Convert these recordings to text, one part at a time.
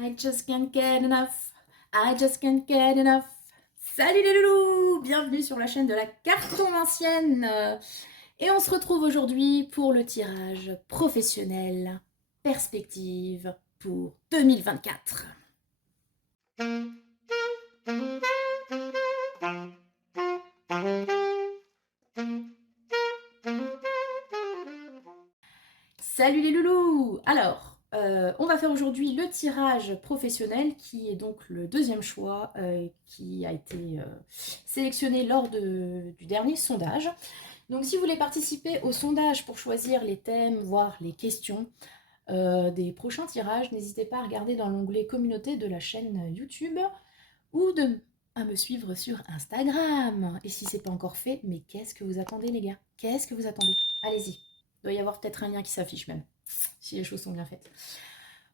I just can't get enough. I just can't get enough. Salut les loulous! Bienvenue sur la chaîne de la cartomancienne. Et on se retrouve aujourd'hui pour le tirage professionnel perspective pour 2024. Salut les loulous! Alors, on va faire aujourd'hui le tirage professionnel qui est donc le deuxième choix qui a été sélectionné lors du dernier sondage. Donc si vous voulez participer au sondage pour choisir les thèmes, voire les questions des prochains tirages, n'hésitez pas à regarder dans l'onglet communauté de la chaîne YouTube ou à me suivre sur Instagram. Et si c'est pas encore fait, mais qu'est-ce que vous attendez les gars? Qu'est-ce que vous attendez? Allez-y, il doit y avoir peut-être un lien qui s'affiche même, si les choses sont bien faites.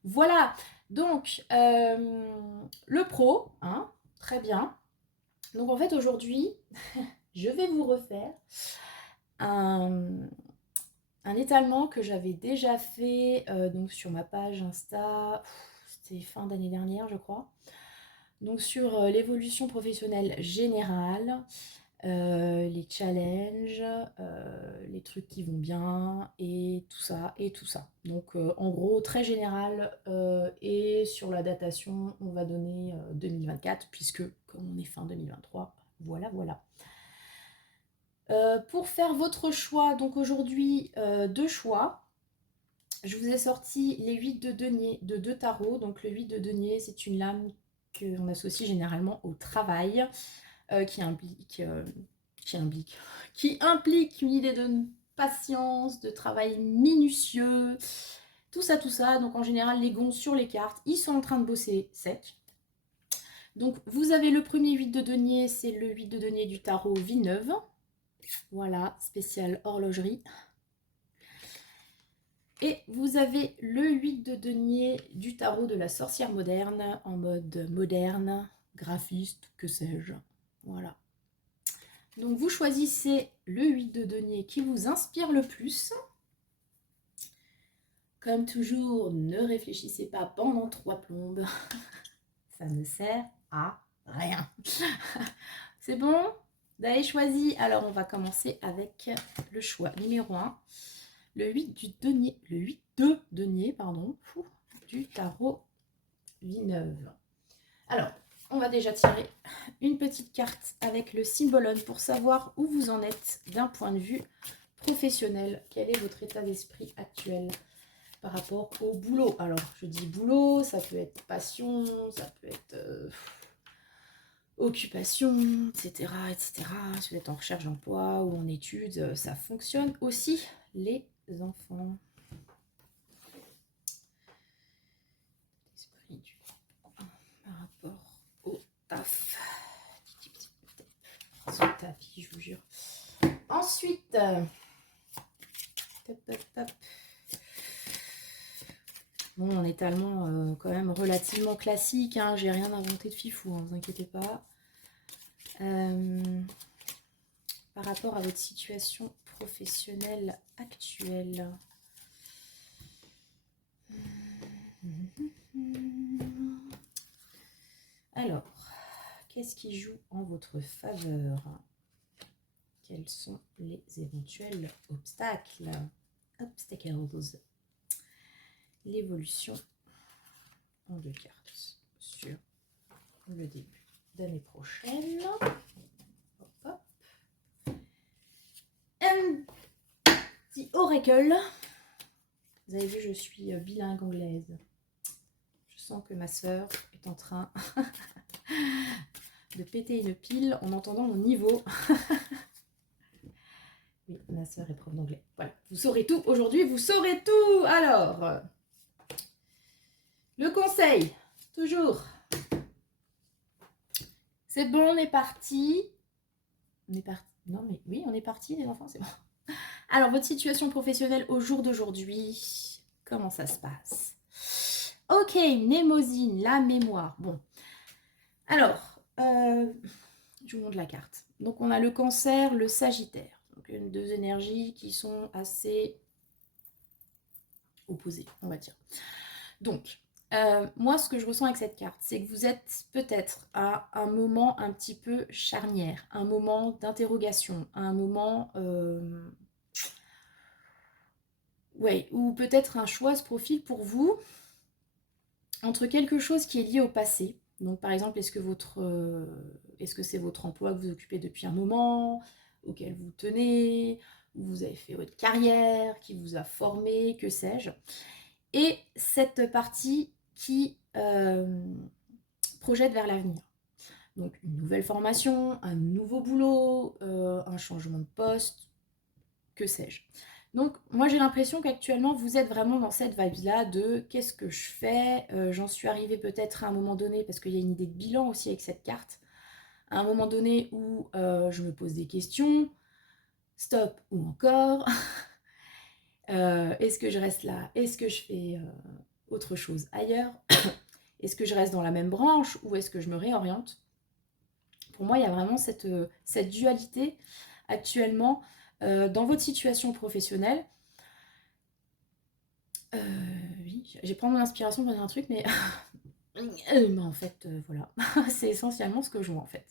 Voilà, donc le pro, hein, très bien. Donc en fait aujourd'hui, je vais vous refaire un étalement que j'avais déjà fait donc sur ma page Insta, c'était fin d'année dernière je crois. Donc sur l'évolution professionnelle générale, les challenges, les trucs qui vont bien et tout ça et tout ça. Donc en gros très général et sur la datation on va donner 2024 puisque comme on est fin 2023, voilà voilà. Pour faire votre choix, donc aujourd'hui deux choix. Je vous ai sorti les 8 de denier de deux tarots. Donc le 8 de denier, c'est une lame qu'on associe généralement au travail, qui implique une idée de patience, de travail minutieux, tout ça, tout ça. Donc en général, les gonds sur les cartes, ils sont en train de bosser sec. Donc vous avez le premier 8 de denier, c'est le 8 de denier du tarot Villeneuve. Voilà, spécial horlogerie. Et vous avez le 8 de denier du tarot de la sorcière moderne, en mode moderne, graphiste, que sais-je. Voilà. Donc vous choisissez le 8 de denier qui vous inspire le plus. Comme toujours, ne réfléchissez pas pendant 3 plombes. Ça ne sert à rien. C'est bon? Vous avez choisi. Alors on va commencer avec le choix numéro 1. Le 8 du denier, le 8 de denier, pardon, du tarot Villeneuve. Alors, on va déjà tirer une petite carte avec le symbolone pour savoir où vous en êtes d'un point de vue professionnel. Quel est votre état d'esprit actuel par rapport au boulot? Alors, je dis boulot, ça peut être passion, ça peut être occupation, etc., etc. Si vous êtes en recherche d'emploi ou en études, ça fonctionne aussi, les enfants. Par rapport au taf. Sur le tapis, je vous jure. Ensuite, top, top, top. Bon, un étalement quand même relativement classique. Hein. J'ai rien inventé de fifou, ne vous inquiétez pas. Par rapport à votre situation professionnelle actuelle. Alors, qu'est-ce qui joue en votre faveur? Quels sont les éventuels obstacles? Obstacles. L'évolution en 2 cartes sur le début d'année prochaine. Hop, hop. Un petit oracle. Vous avez vu, je suis bilingue anglaise. Je sens que ma sœur est en train de péter une pile en entendant mon niveau. Oui, ma sœur est prof d'anglais. Voilà, vous saurez tout aujourd'hui, vous saurez tout. Alors, le conseil, toujours. C'est bon, on est parti. On est parti. Non, mais oui, on est parti, les enfants, c'est bon. Alors, votre situation professionnelle au jour d'aujourd'hui, comment ça se passe? Ok, Mnémosyne, la mémoire. Bon. Alors, je vous montre la carte. Donc, on a le cancer, le sagittaire. Donc, deux énergies qui sont assez opposées, on va dire. Donc, Moi, ce que je ressens avec cette carte, c'est que vous êtes peut-être à un moment un petit peu charnière, un moment d'interrogation, un moment ouais, où peut-être un choix se profile pour vous entre quelque chose qui est lié au passé. Donc par exemple, est-ce que c'est votre emploi que vous occupez depuis un moment, auquel vous tenez, où vous avez fait votre carrière, qui vous a formé, que sais-je. Et cette partie qui projette vers l'avenir. Donc une nouvelle formation, un nouveau boulot, un changement de poste, que sais-je. Donc moi j'ai l'impression qu'actuellement vous êtes vraiment dans cette vibe-là de qu'est-ce que je fais. J'en suis arrivée peut-être à un moment donné, parce qu'il y a une idée de bilan aussi avec cette carte, à un moment donné où je me pose des questions, stop ou encore, est-ce que je reste là, est-ce que je fais autre chose ailleurs, est-ce que je reste dans la même branche ou est-ce que je me réoriente. Pour moi il y a vraiment cette dualité actuellement dans votre situation professionnelle. Oui, je vais prendre mon inspiration pour dire un truc, mais en fait, voilà, c'est essentiellement ce que je vois en fait.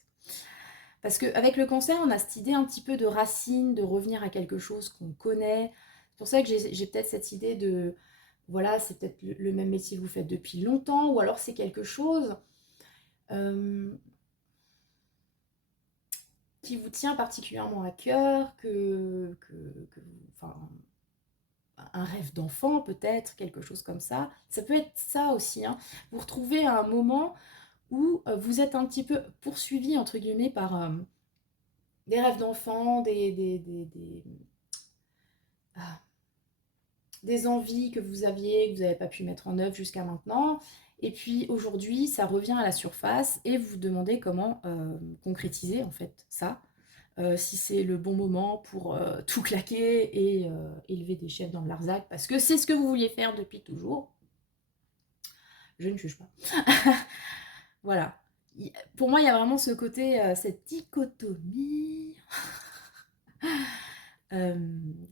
Parce qu'avec le cancer, on a cette idée un petit peu de racine, de revenir à quelque chose qu'on connaît. C'est pour ça que j'ai peut-être cette idée de, voilà, c'est peut-être le même métier que vous faites depuis longtemps, ou alors c'est quelque chose qui vous tient particulièrement à cœur, enfin, un rêve d'enfant peut-être, quelque chose comme ça. Ça peut être ça aussi, hein. Vous retrouvez un moment où vous êtes un petit peu poursuivi, entre guillemets, par des rêves d'enfant, ah, des envies que vous aviez, que vous n'avez pas pu mettre en œuvre jusqu'à maintenant. Et puis aujourd'hui, ça revient à la surface et vous vous demandez comment concrétiser en fait ça. Si c'est le bon moment pour tout claquer et élever des chefs dans le Larzac, parce que c'est ce que vous vouliez faire depuis toujours. Je ne juge pas. Voilà. Pour moi, il y a vraiment ce côté, cette dichotomie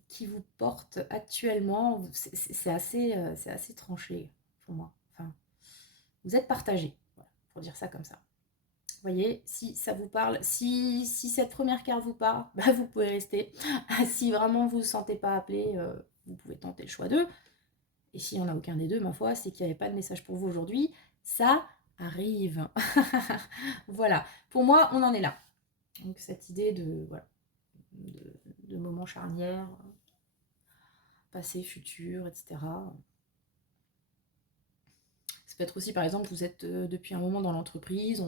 qui vous porte actuellement. C'est assez tranché pour moi. Enfin, vous êtes partagé, voilà, pour dire ça comme ça. Vous voyez, si ça vous parle, si cette première carte vous parle, bah vous pouvez rester. Si vraiment vous ne vous sentez pas appelé, vous pouvez tenter le choix d'eux. Et s'il n'y en a aucun des deux, ma foi, c'est qu'il n'y avait pas de message pour vous aujourd'hui. Ça arrive. Voilà. Pour moi, on en est là. Donc cette idée de, voilà, de moments charnières, passé, futur, etc. Ça peut être aussi, par exemple, vous êtes depuis un moment dans l'entreprise,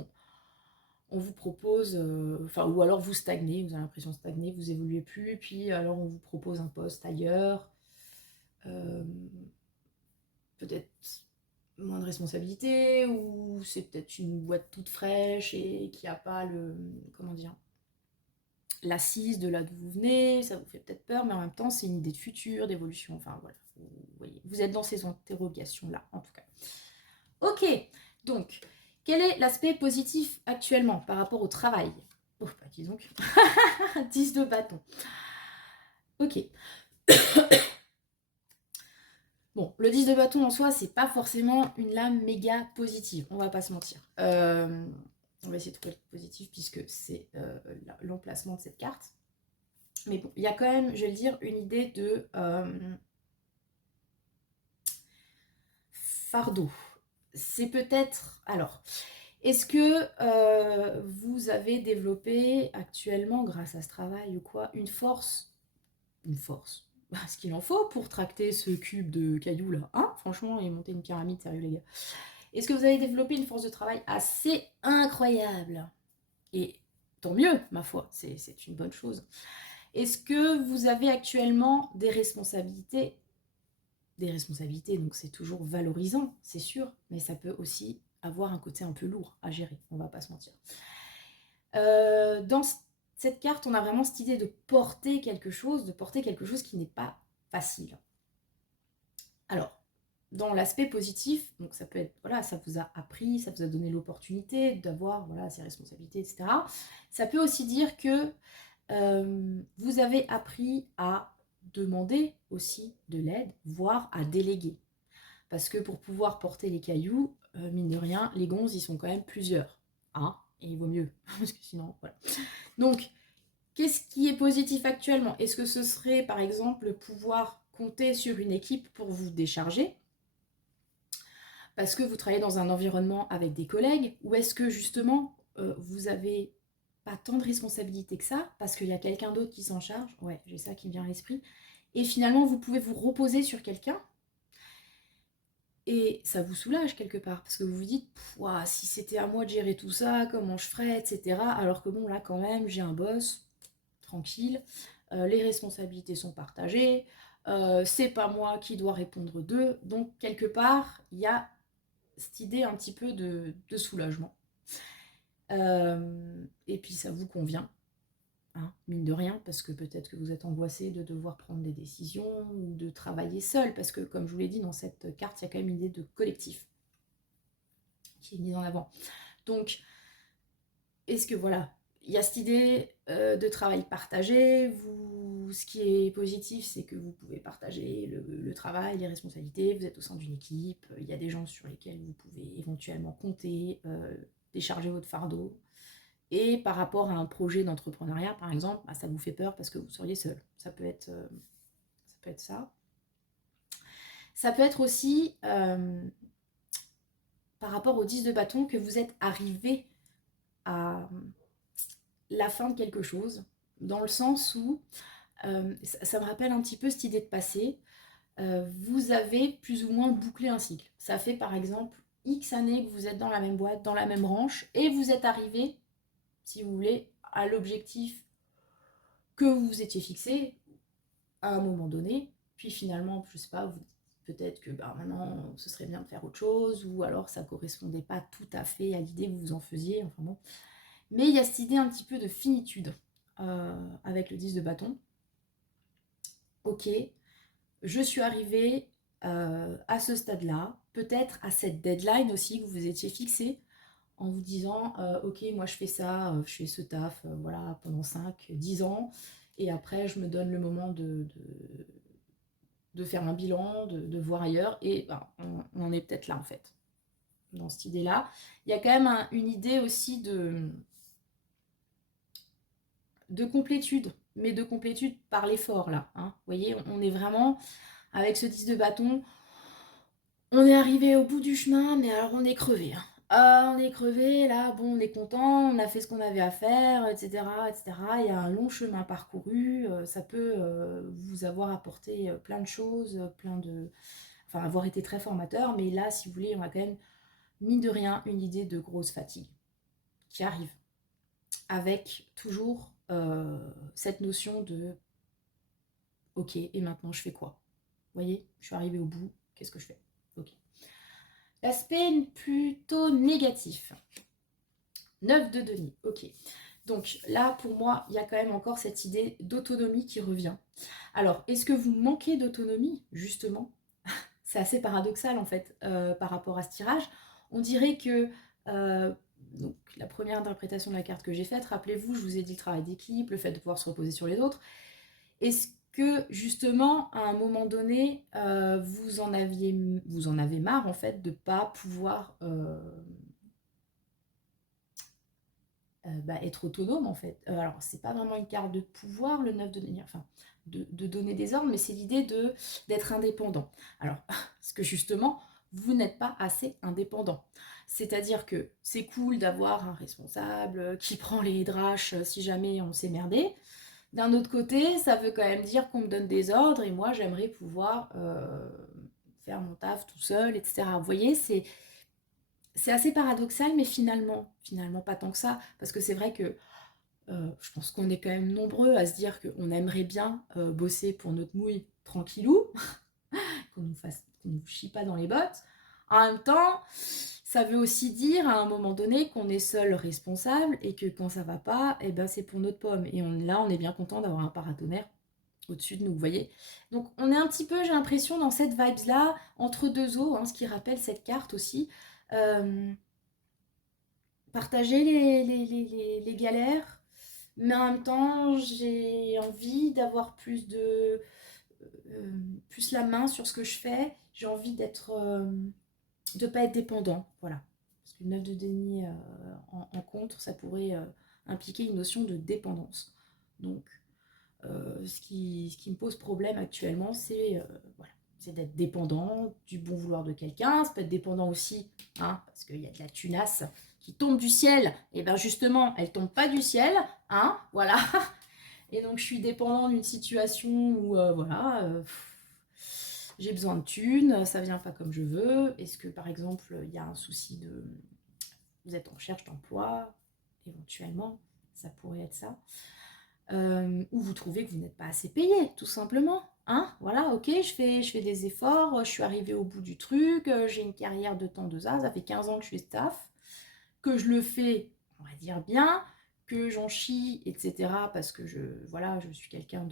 on vous propose, enfin, ou alors vous stagnez, vous avez l'impression de stagner, vous évoluez plus, puis alors on vous propose un poste ailleurs, peut-être moins de responsabilité, ou c'est peut-être une boîte toute fraîche et qui n'a pas le, comment dire, l'assise de là d'où vous venez, ça vous fait peut-être peur, mais en même temps c'est une idée de futur, d'évolution, enfin voilà, vous voyez, vous êtes dans ces interrogations-là en tout cas. Ok, donc, quel est l'aspect positif actuellement par rapport au travail? Oh, bah dis donc, 10 de bâton. Ok. Bon, le 10 de bâton en soi, c'est pas forcément une lame méga positive, on va pas se mentir. On va essayer de trouver le positif puisque c'est l'emplacement de cette carte. Mais bon, il y a quand même, je vais le dire, une idée de fardeau. C'est peut-être... Alors, est-ce que vous avez développé actuellement, grâce à ce travail ou quoi, une force, ce qu'il en faut pour tracter ce cube de cailloux là, hein? Franchement, et monter une pyramide, sérieux les gars. Est-ce que vous avez développé une force de travail assez incroyable? Et tant mieux, ma foi, c'est une bonne chose. Est-ce que vous avez actuellement des responsabilités? Des responsabilités, donc c'est toujours valorisant, c'est sûr, mais ça peut aussi avoir un côté un peu lourd à gérer, on va pas se mentir. Dans cette carte, on a vraiment cette idée de porter quelque chose qui n'est pas facile. Alors, dans l'aspect positif, donc ça peut être, voilà, ça vous a appris, ça vous a donné l'opportunité d'avoir, voilà, ces responsabilités, etc. Ça peut aussi dire que vous avez appris à demander aussi de l'aide, voire à déléguer. Parce que pour pouvoir porter les cailloux, mine de rien, les gonzes, ils sont quand même plusieurs. Hein, et il vaut mieux, parce que sinon, voilà. Donc, qu'est-ce qui est positif actuellement? Est-ce que ce serait, par exemple, pouvoir compter sur une équipe pour vous décharger? Parce que vous travaillez dans un environnement avec des collègues? Ou est-ce que, justement, vous avez pas tant de responsabilités que ça, parce qu'il y a quelqu'un d'autre qui s'en charge? Ouais, j'ai ça qui me vient à l'esprit. Et finalement, vous pouvez vous reposer sur quelqu'un, et ça vous soulage quelque part, parce que vous vous dites, ouah, si c'était à moi de gérer tout ça, comment je ferais, etc. Alors que bon, là, quand même, j'ai un boss, tranquille, les responsabilités sont partagées, c'est pas moi qui dois répondre d'eux, donc quelque part, il y a cette idée un petit peu de soulagement. Et puis ça vous convient, hein, mine de rien, parce que peut-être que vous êtes angoissé de devoir prendre des décisions ou de travailler seul, parce que comme je vous l'ai dit, dans cette carte, il y a quand même une idée de collectif qui est mise en avant. Donc, est-ce que voilà, il y a cette idée de travail partagé. Ce qui est positif, c'est que vous pouvez partager le travail, les responsabilités, vous êtes au sein d'une équipe, il y a des gens sur lesquels vous pouvez éventuellement compter, décharger votre fardeau. Et par rapport à un projet d'entrepreneuriat, par exemple, bah, ça vous fait peur parce que vous seriez seul. Ça peut être ça. Ça peut être aussi par rapport au 10 de bâton que vous êtes arrivé à la fin de quelque chose, dans le sens où ça me rappelle un petit peu cette idée de passé. Vous avez plus ou moins bouclé un cycle. Ça fait par exemple X années que vous êtes dans la même boîte, dans la même branche, et vous êtes arrivé, si vous voulez, à l'objectif que vous vous étiez fixé à un moment donné. Puis finalement, je sais pas, vous peut-être que bah, maintenant ce serait bien de faire autre chose, ou alors ça correspondait pas tout à fait à l'idée que vous en faisiez. Enfin bon. Mais il y a cette idée un petit peu de finitude avec le 10 de bâton. Ok, je suis arrivée à ce stade-là, peut-être à cette deadline aussi que vous vous étiez fixée, en vous disant ok, moi je fais ça, je fais ce taf voilà, pendant 5, 10 ans, et après je me donne le moment de faire un bilan, de voir ailleurs, et ben, on en est peut-être là en fait, dans cette idée-là. Il y a quand même une idée aussi de complétude, mais de complétude par l'effort là. Hein. Vous voyez, on est vraiment avec ce 10 de bâton, on est arrivé au bout du chemin, mais alors on est crevé. Hein. On est crevé, là, bon, on est content, on a fait ce qu'on avait à faire, etc., etc. Il y a un long chemin parcouru, ça peut vous avoir apporté plein de choses, enfin, avoir été très formateur, mais là, si vous voulez, on a quand même, mine de rien, une idée de grosse fatigue qui arrive, avec toujours cette notion de ok, et maintenant je fais quoi? Vous voyez, je suis arrivée au bout, qu'est-ce que je fais? Ok. L'aspect plutôt négatif. 9 de denier, ok. Donc là, pour moi, il y a quand même encore cette idée d'autonomie qui revient. Alors, est-ce que vous manquez d'autonomie, justement? C'est assez paradoxal, en fait, par rapport à ce tirage. On dirait que... donc, la première interprétation de la carte que j'ai faite, rappelez-vous, je vous ai dit le travail d'équipe, le fait de pouvoir se reposer sur les autres. Est-ce que justement, à un moment donné, vous en avez marre en fait de ne pas pouvoir être autonome en fait. Alors, c'est pas vraiment une carte de pouvoir, le 9 de denier, enfin, de donner des ordres, mais c'est l'idée d'être indépendant. Alors, parce que justement, vous n'êtes pas assez indépendant. C'est-à-dire que c'est cool d'avoir un responsable qui prend les draches si jamais on s'est merdé. D'un autre côté, ça veut quand même dire qu'on me donne des ordres et moi, j'aimerais pouvoir faire mon taf tout seul, etc. Vous voyez, c'est assez paradoxal, mais finalement pas tant que ça. Parce que c'est vrai que je pense qu'on est quand même nombreux à se dire qu'on aimerait bien bosser pour notre mouille tranquillou, qu'on nous chie pas dans les bottes. En même temps, ça veut aussi dire à un moment donné qu'on est seul responsable et que quand ça va pas, eh ben c'est pour notre pomme. Et là, on est bien content d'avoir un paratonnerre au-dessus de nous, vous voyez. Donc on est un petit peu, j'ai l'impression, dans cette vibes-là, entre deux eaux, hein, ce qui rappelle cette carte aussi. Partager les galères, mais en même temps, j'ai envie d'avoir plus la main sur ce que je fais j'ai envie de pas être dépendant, voilà. Parce qu'une 9 de déni en contre, ça pourrait impliquer une notion de dépendance. Donc, ce qui me pose problème actuellement, c'est voilà, c'est d'être dépendant du bon vouloir de quelqu'un. Ça peut être dépendant aussi, hein, parce qu'il y a de la tunasse qui tombe du ciel. Et bien justement, elle tombe pas du ciel, hein, voilà. Et donc je suis dépendant d'une situation où voilà, j'ai besoin de thunes, ça vient pas comme je veux. Est-ce que par exemple il y a un souci de, vous êtes en recherche d'emploi, éventuellement, ça pourrait être ça. Ou vous trouvez que vous n'êtes pas assez payé, tout simplement. Hein, voilà, ok, je fais des efforts, je suis arrivée au bout du truc, j'ai une carrière de temps de ça fait 15 ans que je suis staff, que je le fais, on va dire bien, que j'en chie, etc. Parce que voilà, je suis quelqu'un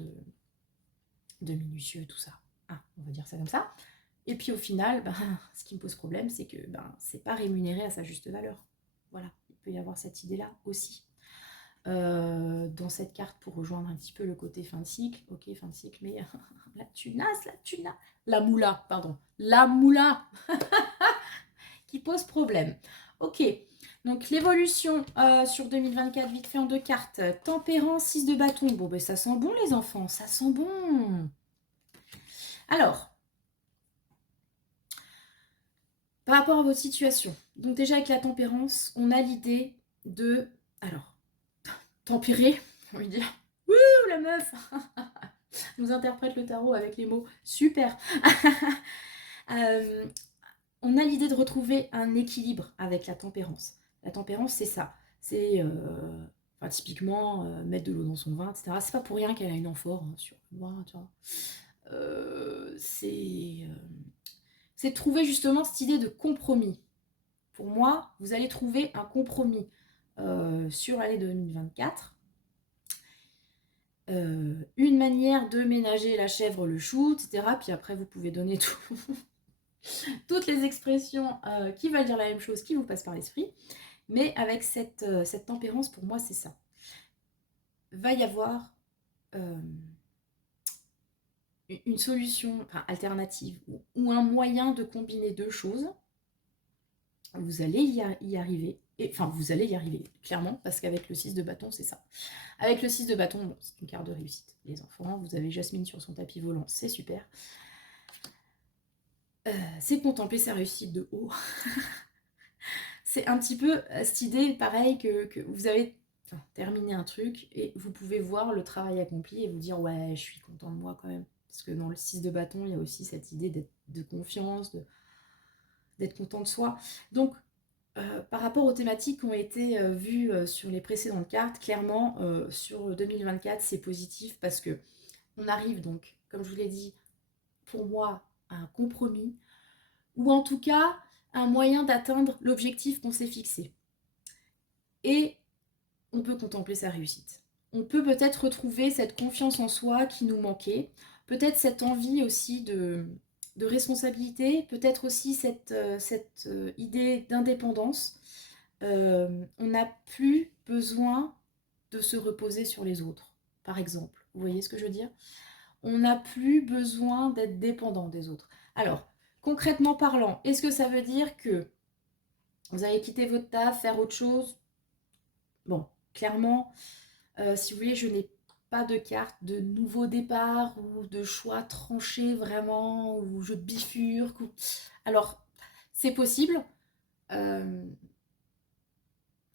de minutieux, tout ça. Hein, on va dire ça comme ça. Et puis au final, ben, ce qui me pose problème, c'est que ben, c'est pas rémunéré à sa juste valeur. Voilà, il peut y avoir cette idée-là aussi. Dans cette carte pour rejoindre un petit peu le côté fin de cycle. Ok, fin de cycle, mais la moula, pardon. La moula qui pose problème. Ok, donc l'évolution sur 2024, vite fait en 2 cartes. Tempérance, 6 de bâton. Bon, ben ça sent bon les enfants, ça sent bon. Alors, par rapport à votre situation, donc déjà avec la tempérance, on a l'idée de... Alors, tempérer, on va dire. Wouh, la meuf nous interprète le tarot avec les mots. Super. On a l'idée de retrouver un équilibre avec la tempérance. La tempérance, c'est ça. C'est enfin, typiquement mettre de l'eau dans son vin, etc. C'est pas pour rien qu'elle a une amphore hein, sur le vin, tu vois. C'est de trouver justement cette idée de compromis. Pour moi, vous allez trouver un compromis sur l'année 2024. Une manière de ménager la chèvre, le chou, etc. Puis après, vous pouvez donner toutes les expressions qui veulent dire la même chose, qui vous passent par l'esprit. Mais avec cette tempérance, pour moi, c'est ça. Va y avoir une solution enfin, alternative ou un moyen de combiner deux choses. Vous allez y arriver. Enfin, vous allez y arriver, clairement, parce qu'avec le 6 de bâton, c'est ça. Avec le 6 de bâton, bon, c'est une carte de réussite. Les enfants, vous avez Jasmine sur son tapis volant, c'est super. C'est contempler sa réussite de haut. C'est un petit peu cette idée, pareil, que vous avez terminé un truc et vous pouvez voir le travail accompli et vous dire ouais, je suis content de moi quand même. Parce que dans le 6 de bâton, il y a aussi cette idée de confiance, d'être content de soi. Donc, par rapport aux thématiques qui ont été vues sur les précédentes cartes, clairement, sur 2024, c'est positif parce que on arrive donc, comme je vous l'ai dit, pour moi, à un compromis, ou en tout cas, un moyen d'atteindre l'objectif qu'on s'est fixé. Et on peut contempler sa réussite. On peut peut-être retrouver cette confiance en soi qui nous manquait, peut-être cette envie aussi de responsabilité, peut-être aussi cette idée d'indépendance. On n'a plus besoin de se reposer sur les autres, par exemple. Vous voyez ce que je veux dire? On n'a plus besoin d'être dépendant des autres. Alors, concrètement parlant, est-ce que ça veut dire que vous allez quitter votre taf, faire autre chose? Bon, clairement, si vous voulez, je n'ai pas de carte de nouveau départ ou de choix tranché vraiment, ou je bifurque. Alors, c'est possible. Euh,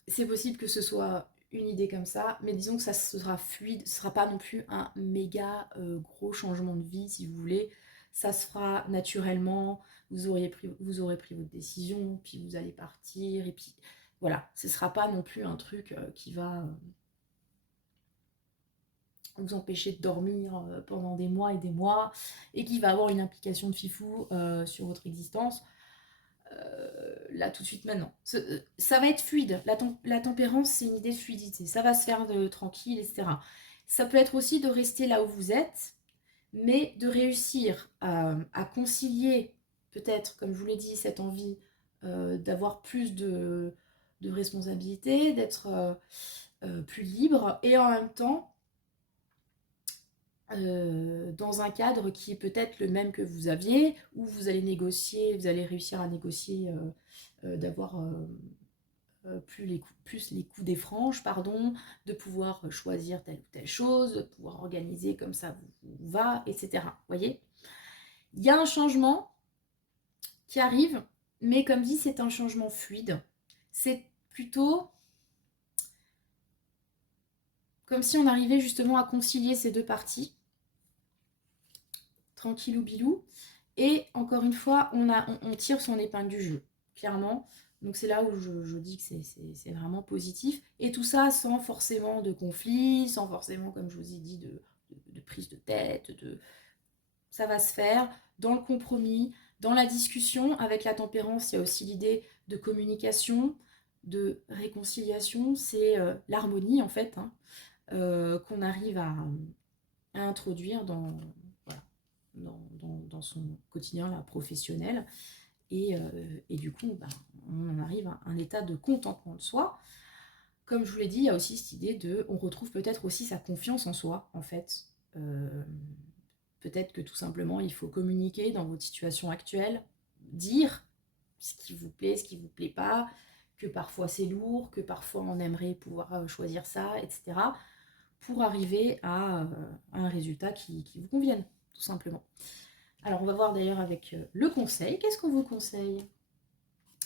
c'est possible que ce soit une idée comme ça, mais disons que ça sera fluide, ce sera pas non plus un méga gros changement de vie, si vous voulez. Ça se fera naturellement, vous aurez pris votre décision, puis vous allez partir, et puis voilà, ce sera pas non plus un truc qui va vous empêcher de dormir pendant des mois et des mois, et qui va avoir une implication de fifou sur votre existence. Là tout de suite maintenant. Ça va être fluide. La tempérance, c'est une idée de fluidité. Ça va se faire tranquille, etc. Ça peut être aussi de rester là où vous êtes, mais de réussir à concilier, peut-être, comme je vous l'ai dit, cette envie d'avoir plus de responsabilité, d'être plus libre, et en même temps dans un cadre qui est peut-être le même que vous aviez, où vous allez négocier, vous allez réussir à négocier d'avoir plus les coûts des franges, pardon, de pouvoir choisir telle ou telle chose, de pouvoir organiser comme ça vous va, etc. Vous voyez? Il y a un changement qui arrive, mais comme dit, c'est un changement fluide. C'est plutôt comme si on arrivait justement à concilier ces deux parties, tranquillou bilou, et encore une fois, on tire son épingle du jeu, clairement. Donc c'est là où je dis que c'est vraiment positif. Et tout ça sans forcément de conflit, sans forcément, comme je vous ai dit, de prise de tête. Ça va se faire dans le compromis, dans la discussion. Avec la tempérance, il y a aussi l'idée de communication, de réconciliation. C'est l'harmonie, en fait, hein, qu'on arrive à introduire voilà, dans son quotidien là, professionnel. Et du coup, bah, on en arrive à un état de contentement de soi. Comme je vous l'ai dit, il y a aussi cette idée on retrouve peut-être aussi sa confiance en soi, en fait. Peut-être que tout simplement, il faut communiquer dans votre situation actuelle, dire ce qui vous plaît, ce qui ne vous plaît pas, que parfois c'est lourd, que parfois on aimerait pouvoir choisir ça, etc. pour arriver à un résultat qui vous convienne, tout simplement. Alors, on va voir d'ailleurs avec le conseil. Qu'est-ce qu'on vous conseille?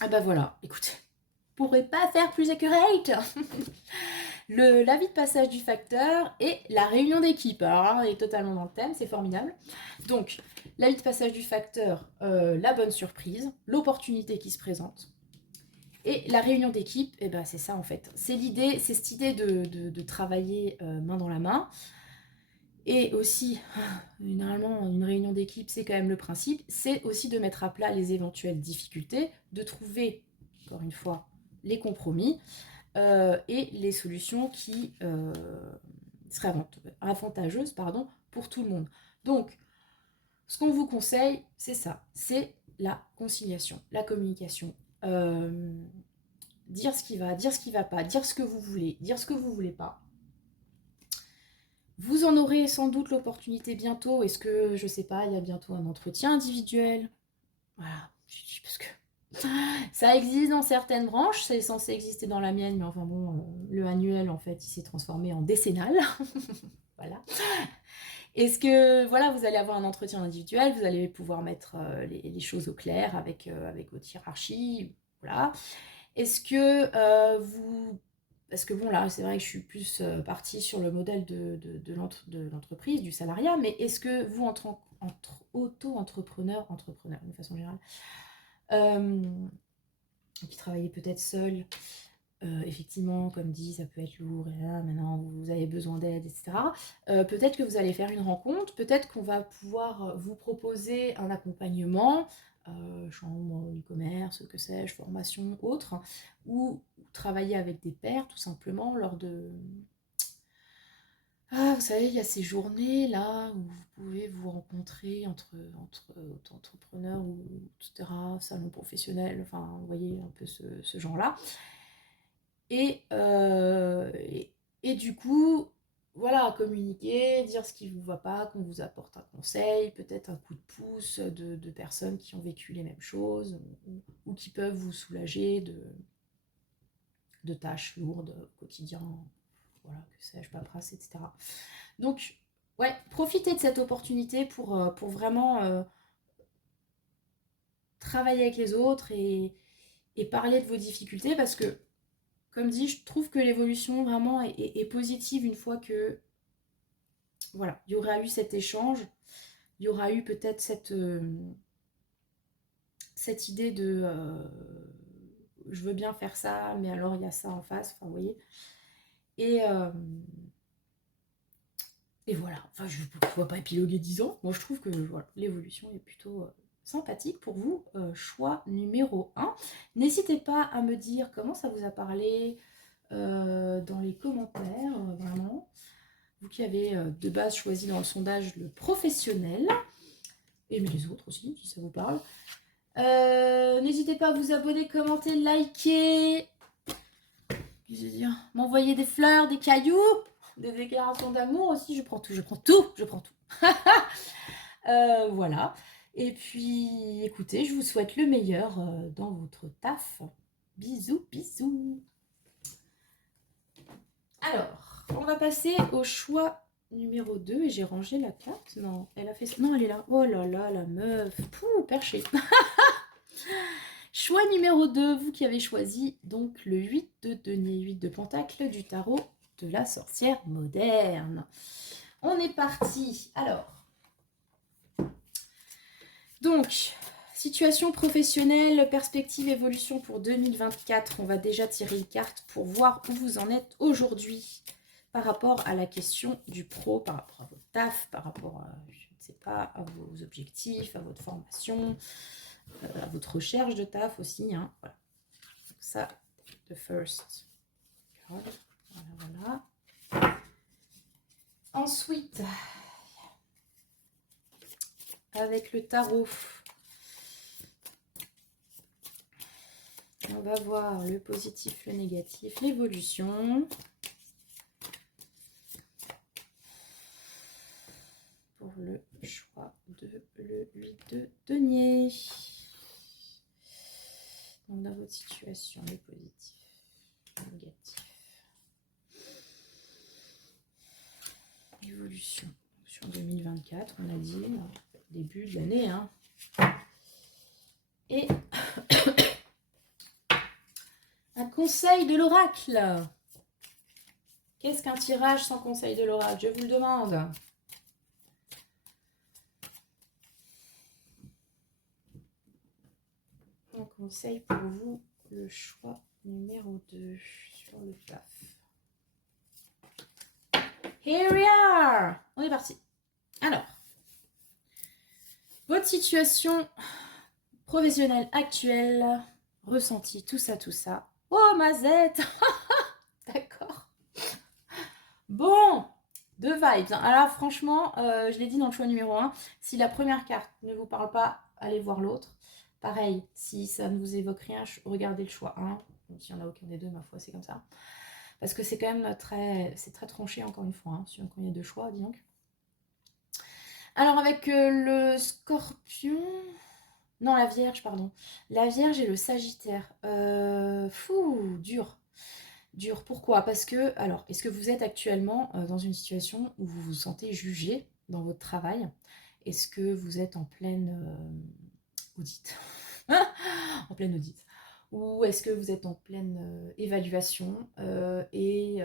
Ah bah voilà, écoutez, on pourrait pas faire plus accurate. L'avis de passage du facteur et la réunion d'équipe. Alors là, on est totalement dans le thème, c'est formidable. Donc, l'avis de passage du facteur, la bonne surprise, l'opportunité qui se présente. Et la réunion d'équipe, eh ben, c'est ça en fait. C'est cette idée de travailler main dans la main. Et aussi, généralement, une réunion d'équipe, c'est quand même le principe, c'est aussi de mettre à plat les éventuelles difficultés, de trouver, encore une fois, les compromis et les solutions qui seraient avantageuses pour tout le monde. Donc, ce qu'on vous conseille, c'est ça, c'est la conciliation, la communication. Dire ce qui va, dire ce qui ne va pas, dire ce que vous voulez, dire ce que vous ne voulez pas. Vous en aurez sans doute l'opportunité bientôt. Est-ce que, je sais pas, il y a bientôt un entretien individuel? Voilà, parce que ça existe dans certaines branches, c'est censé exister dans la mienne, mais enfin bon, le annuel, en fait, il s'est transformé en décennal. Voilà. Est-ce que, voilà, vous allez avoir un entretien individuel, vous allez pouvoir mettre les choses au clair avec votre hiérarchie, voilà. Est-ce que vous... Parce que bon, là, c'est vrai que je suis plus partie sur le modèle de l'entreprise, du salariat, mais est-ce que vous, entre auto-entrepreneur, de façon générale, qui travaillez peut-être seul, effectivement, comme dit, ça peut être lourd, et là, maintenant, vous avez besoin d'aide, etc. Peut-être que vous allez faire une rencontre, peut-être qu'on va pouvoir vous proposer un accompagnement, chambre, e-commerce, que sais-je, formation, autre, ou travailler avec des pairs, tout simplement, lors de... Ah, vous savez, il y a ces journées-là où vous pouvez vous rencontrer entre auto-entrepreneurs, ou, etc., salon professionnel, enfin, vous voyez, un peu ce genre-là. Et, euh, et, et du coup, voilà, communiquer, dire ce qui ne vous va pas, qu'on vous apporte un conseil, peut-être un coup de pouce de personnes qui ont vécu les mêmes choses ou qui peuvent vous soulager de tâches lourdes au quotidien, voilà, que sais-je, paperasse, etc. Donc, ouais, profitez de cette opportunité pour vraiment travailler avec les autres et parler de vos difficultés parce que comme dit, je trouve que l'évolution vraiment est positive une fois que voilà, il y aura eu cet échange, il y aura eu peut-être cette idée de je veux bien faire ça, mais alors il y a ça en face, enfin vous voyez. Et, euh, et voilà, enfin je ne vois pas épiloguer 10 ans, moi je trouve que voilà, l'évolution est plutôt sympathique pour vous. Choix numéro 1. N'hésitez pas à me dire comment ça vous a parlé dans les commentaires, vraiment. Vous qui avez de base choisi dans le sondage le professionnel, et mais les autres aussi, si ça vous parle. N'hésitez pas à vous abonner, commenter, liker, m'envoyer des fleurs, des cailloux. Des déclarations d'amour aussi, je prends tout, je prends tout, je prends tout. Voilà. Et puis, écoutez, je vous souhaite le meilleur dans votre taf. Bisous, bisous. Alors, on va passer au choix numéro 2. Et j'ai rangé la carte. Non, elle a fait... Non, elle est là. Oh là là, la meuf. Pouh, perché. Choix numéro 2, vous qui avez choisi donc le 8 de denier, 8 de pentacle du tarot de la sorcière moderne. On est parti. Alors, donc, situation professionnelle, perspective, évolution pour 2024. On va déjà tirer une carte pour voir où vous en êtes aujourd'hui par rapport à la question du pro, par rapport à votre taf, par rapport à, je ne sais pas, à vos objectifs, à votre formation, à votre recherche de taf aussi. Hein. Voilà. Donc ça, the first card. Voilà, voilà. Ensuite, avec le tarot, on va voir le positif, le négatif, l'évolution. Pour le choix de le 8 de denier. Donc dans votre situation, le positif, le négatif. Évolution sur 2024, on a dit, début de l'année. Hein. Et un conseil de l'oracle. Qu'est-ce qu'un tirage sans conseil de l'oracle? Je vous le demande. Un conseil pour vous, le choix numéro 2 sur le taf. Here we are! On est parti. Alors, votre situation professionnelle actuelle, ressenti, tout ça, tout ça. Oh, Mazette! D'accord. Bon, deux vibes. Alors, franchement, je l'ai dit dans le choix numéro 1, si la première carte ne vous parle pas, allez voir l'autre. Pareil, si ça ne vous évoque rien, regardez le choix 1. S'il n'y en a aucun des deux, ma foi, c'est comme ça. Parce que c'est quand même très tranché, encore une fois, hein, quand il y a deux choix, dis donc. Alors, avec le scorpion... Non, la Vierge, pardon. La Vierge et le Sagittaire. Fou, dur. Dur. Pourquoi? Parce que, alors, est-ce que vous êtes actuellement dans une situation où vous vous sentez jugé dans votre travail? Est-ce que vous êtes en pleine audit? En pleine audit. Ou est-ce que vous êtes en pleine évaluation et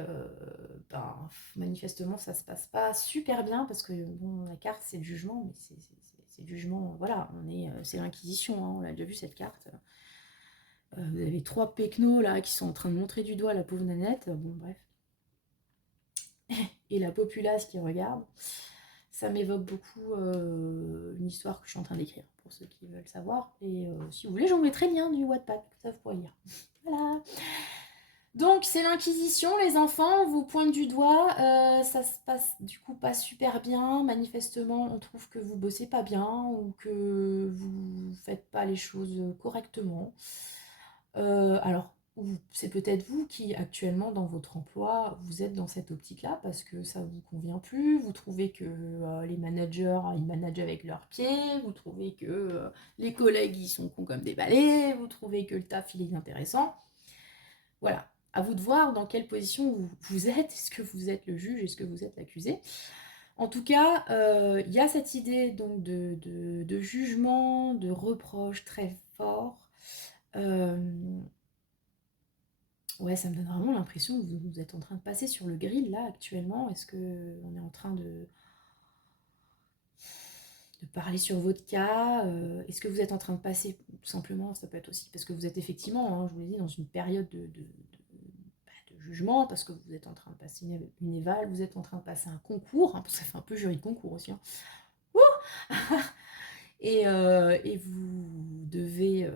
manifestement ça se passe pas super bien parce que bon, la carte c'est le jugement, mais c'est le jugement, voilà, c'est l'inquisition, hein, on l'a déjà vu cette carte. Vous avez 3 pecnos là qui sont en train de montrer du doigt la pauvre Nanette, bon bref. Et la populace qui regarde. Ça m'évoque beaucoup une histoire que je suis en train d'écrire, pour ceux qui veulent savoir. Et si vous voulez, j'en mettrai le lien du Wattpad, ça vous pourrez lire. Voilà. Donc, c'est l'Inquisition, les enfants, on vous pointe du doigt. Ça se passe du coup pas super bien. Manifestement, on trouve que vous bossez pas bien ou que vous faites pas les choses correctement. Alors, c'est peut-être vous qui, actuellement, dans votre emploi, vous êtes dans cette optique-là parce que ça vous convient plus, vous trouvez que les managers, ils managent avec leurs pieds, vous trouvez que les collègues, ils sont cons comme des balais, vous trouvez que le taf, il est inintéressant. Voilà, à vous de voir dans quelle position vous êtes, est-ce que vous êtes le juge, est-ce que vous êtes l'accusé. En tout cas, il y a cette idée donc de jugement, de reproche très fort. Ouais, ça me donne vraiment l'impression que vous êtes en train de passer sur le grill là actuellement. Est-ce qu'on est en train de parler sur votre cas? Est-ce que vous êtes en train de passer, tout simplement, ça peut être aussi parce que vous êtes effectivement, hein, je vous l'ai dit, dans une période de jugement, parce que vous êtes en train de passer une éval, vous êtes en train de passer un concours, hein, parce que ça fait un peu jury de concours aussi. Hein. Et vous devez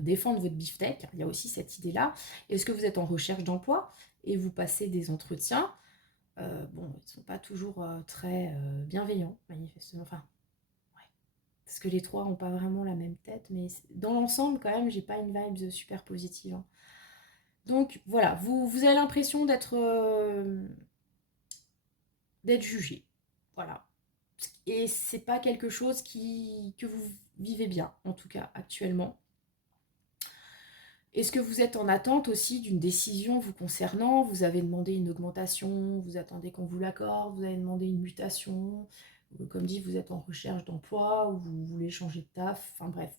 défendre votre beefsteak. Il y a aussi cette idée-là. Est-ce que vous êtes en recherche d'emploi et vous passez des entretiens? Bon, ils ne sont pas toujours très bienveillants, manifestement. Enfin, ouais. Parce que les trois n'ont pas vraiment la même tête, mais dans l'ensemble, quand même, j'ai pas une vibe super positive. Hein. Donc voilà, vous avez l'impression d'être jugé. Voilà. Et c'est pas quelque chose que vous vivez bien, en tout cas actuellement. Est-ce que vous êtes en attente aussi d'une décision vous concernant? Vous avez demandé une augmentation, vous attendez qu'on vous l'accorde, vous avez demandé une mutation, comme dit, vous êtes en recherche d'emploi ou vous voulez changer de taf, enfin bref,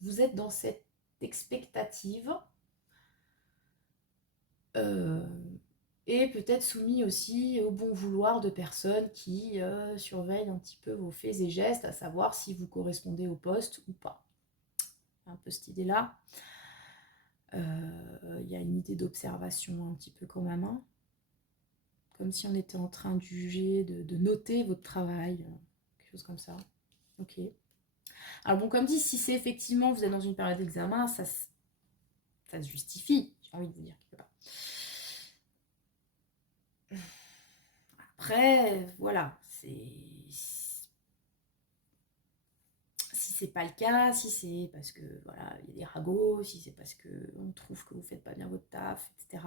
vous êtes dans cette expectative et peut-être soumis aussi au bon vouloir de personnes qui surveillent un petit peu vos faits et gestes, à savoir si vous correspondez au poste ou pas. Un peu cette idée-là. Il y a une idée d'observation un petit peu quand même, hein. Comme si on était en train de juger, de noter votre travail, quelque chose comme ça. Ok. Alors bon, comme dit, si c'est effectivement, vous êtes dans une période d'examen, ça se justifie, j'ai envie de vous dire quelque part. Après, voilà, si c'est pas le cas, si c'est parce que voilà, il y a des ragots, si c'est parce que on trouve que vous faites pas bien votre taf, etc.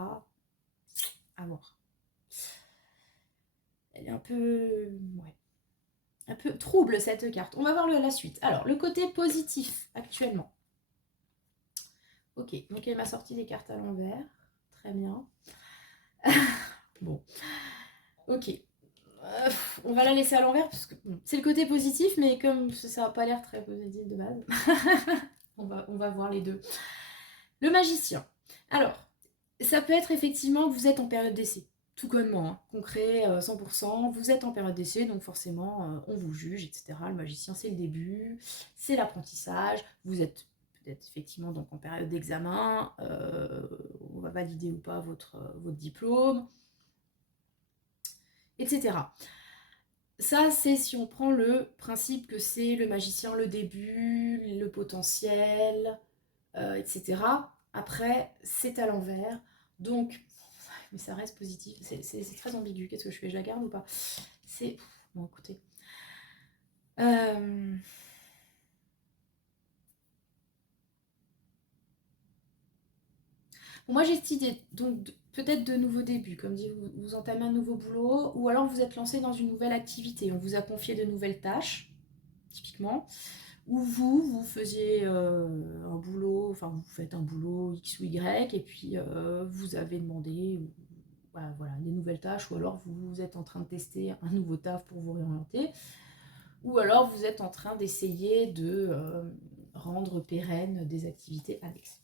À voir. Elle est un peu, ouais, un peu trouble cette carte. On va voir la suite. Alors, le côté positif actuellement. Ok, donc elle m'a sorti des cartes à l'envers. Très bien. Bon, ok. On va la laisser à l'envers parce que bon, c'est le côté positif, mais comme ça n'a pas l'air très positif de base, on va voir les deux. Le magicien. Alors, ça peut être effectivement que vous êtes en période d'essai. Tout connement, hein, concret, 100%. Vous êtes en période d'essai, donc forcément, on vous juge, etc. Le magicien, c'est le début, c'est l'apprentissage. Vous êtes peut-être effectivement donc en période d'examen. On va valider ou pas votre diplôme, etc. Ça, c'est si on prend le principe que c'est le magicien, le début, le potentiel, etc. Après, c'est à l'envers. Donc, mais ça reste positif. C'est très ambigu. Qu'est-ce que je fais? Je la garde ou pas? C'est... Bon, écoutez. Moi, j'ai cette idée. Donc, peut-être de nouveaux débuts. Comme dit, vous entamez un nouveau boulot. Ou alors, vous êtes lancé dans une nouvelle activité. On vous a confié de nouvelles tâches, typiquement. Ou vous faisiez un boulot, enfin vous faites un boulot X ou Y, et puis vous avez demandé voilà, des nouvelles tâches, ou alors vous êtes en train de tester un nouveau taf pour vous réorienter, ou alors vous êtes en train d'essayer de rendre pérennes des activités annexes.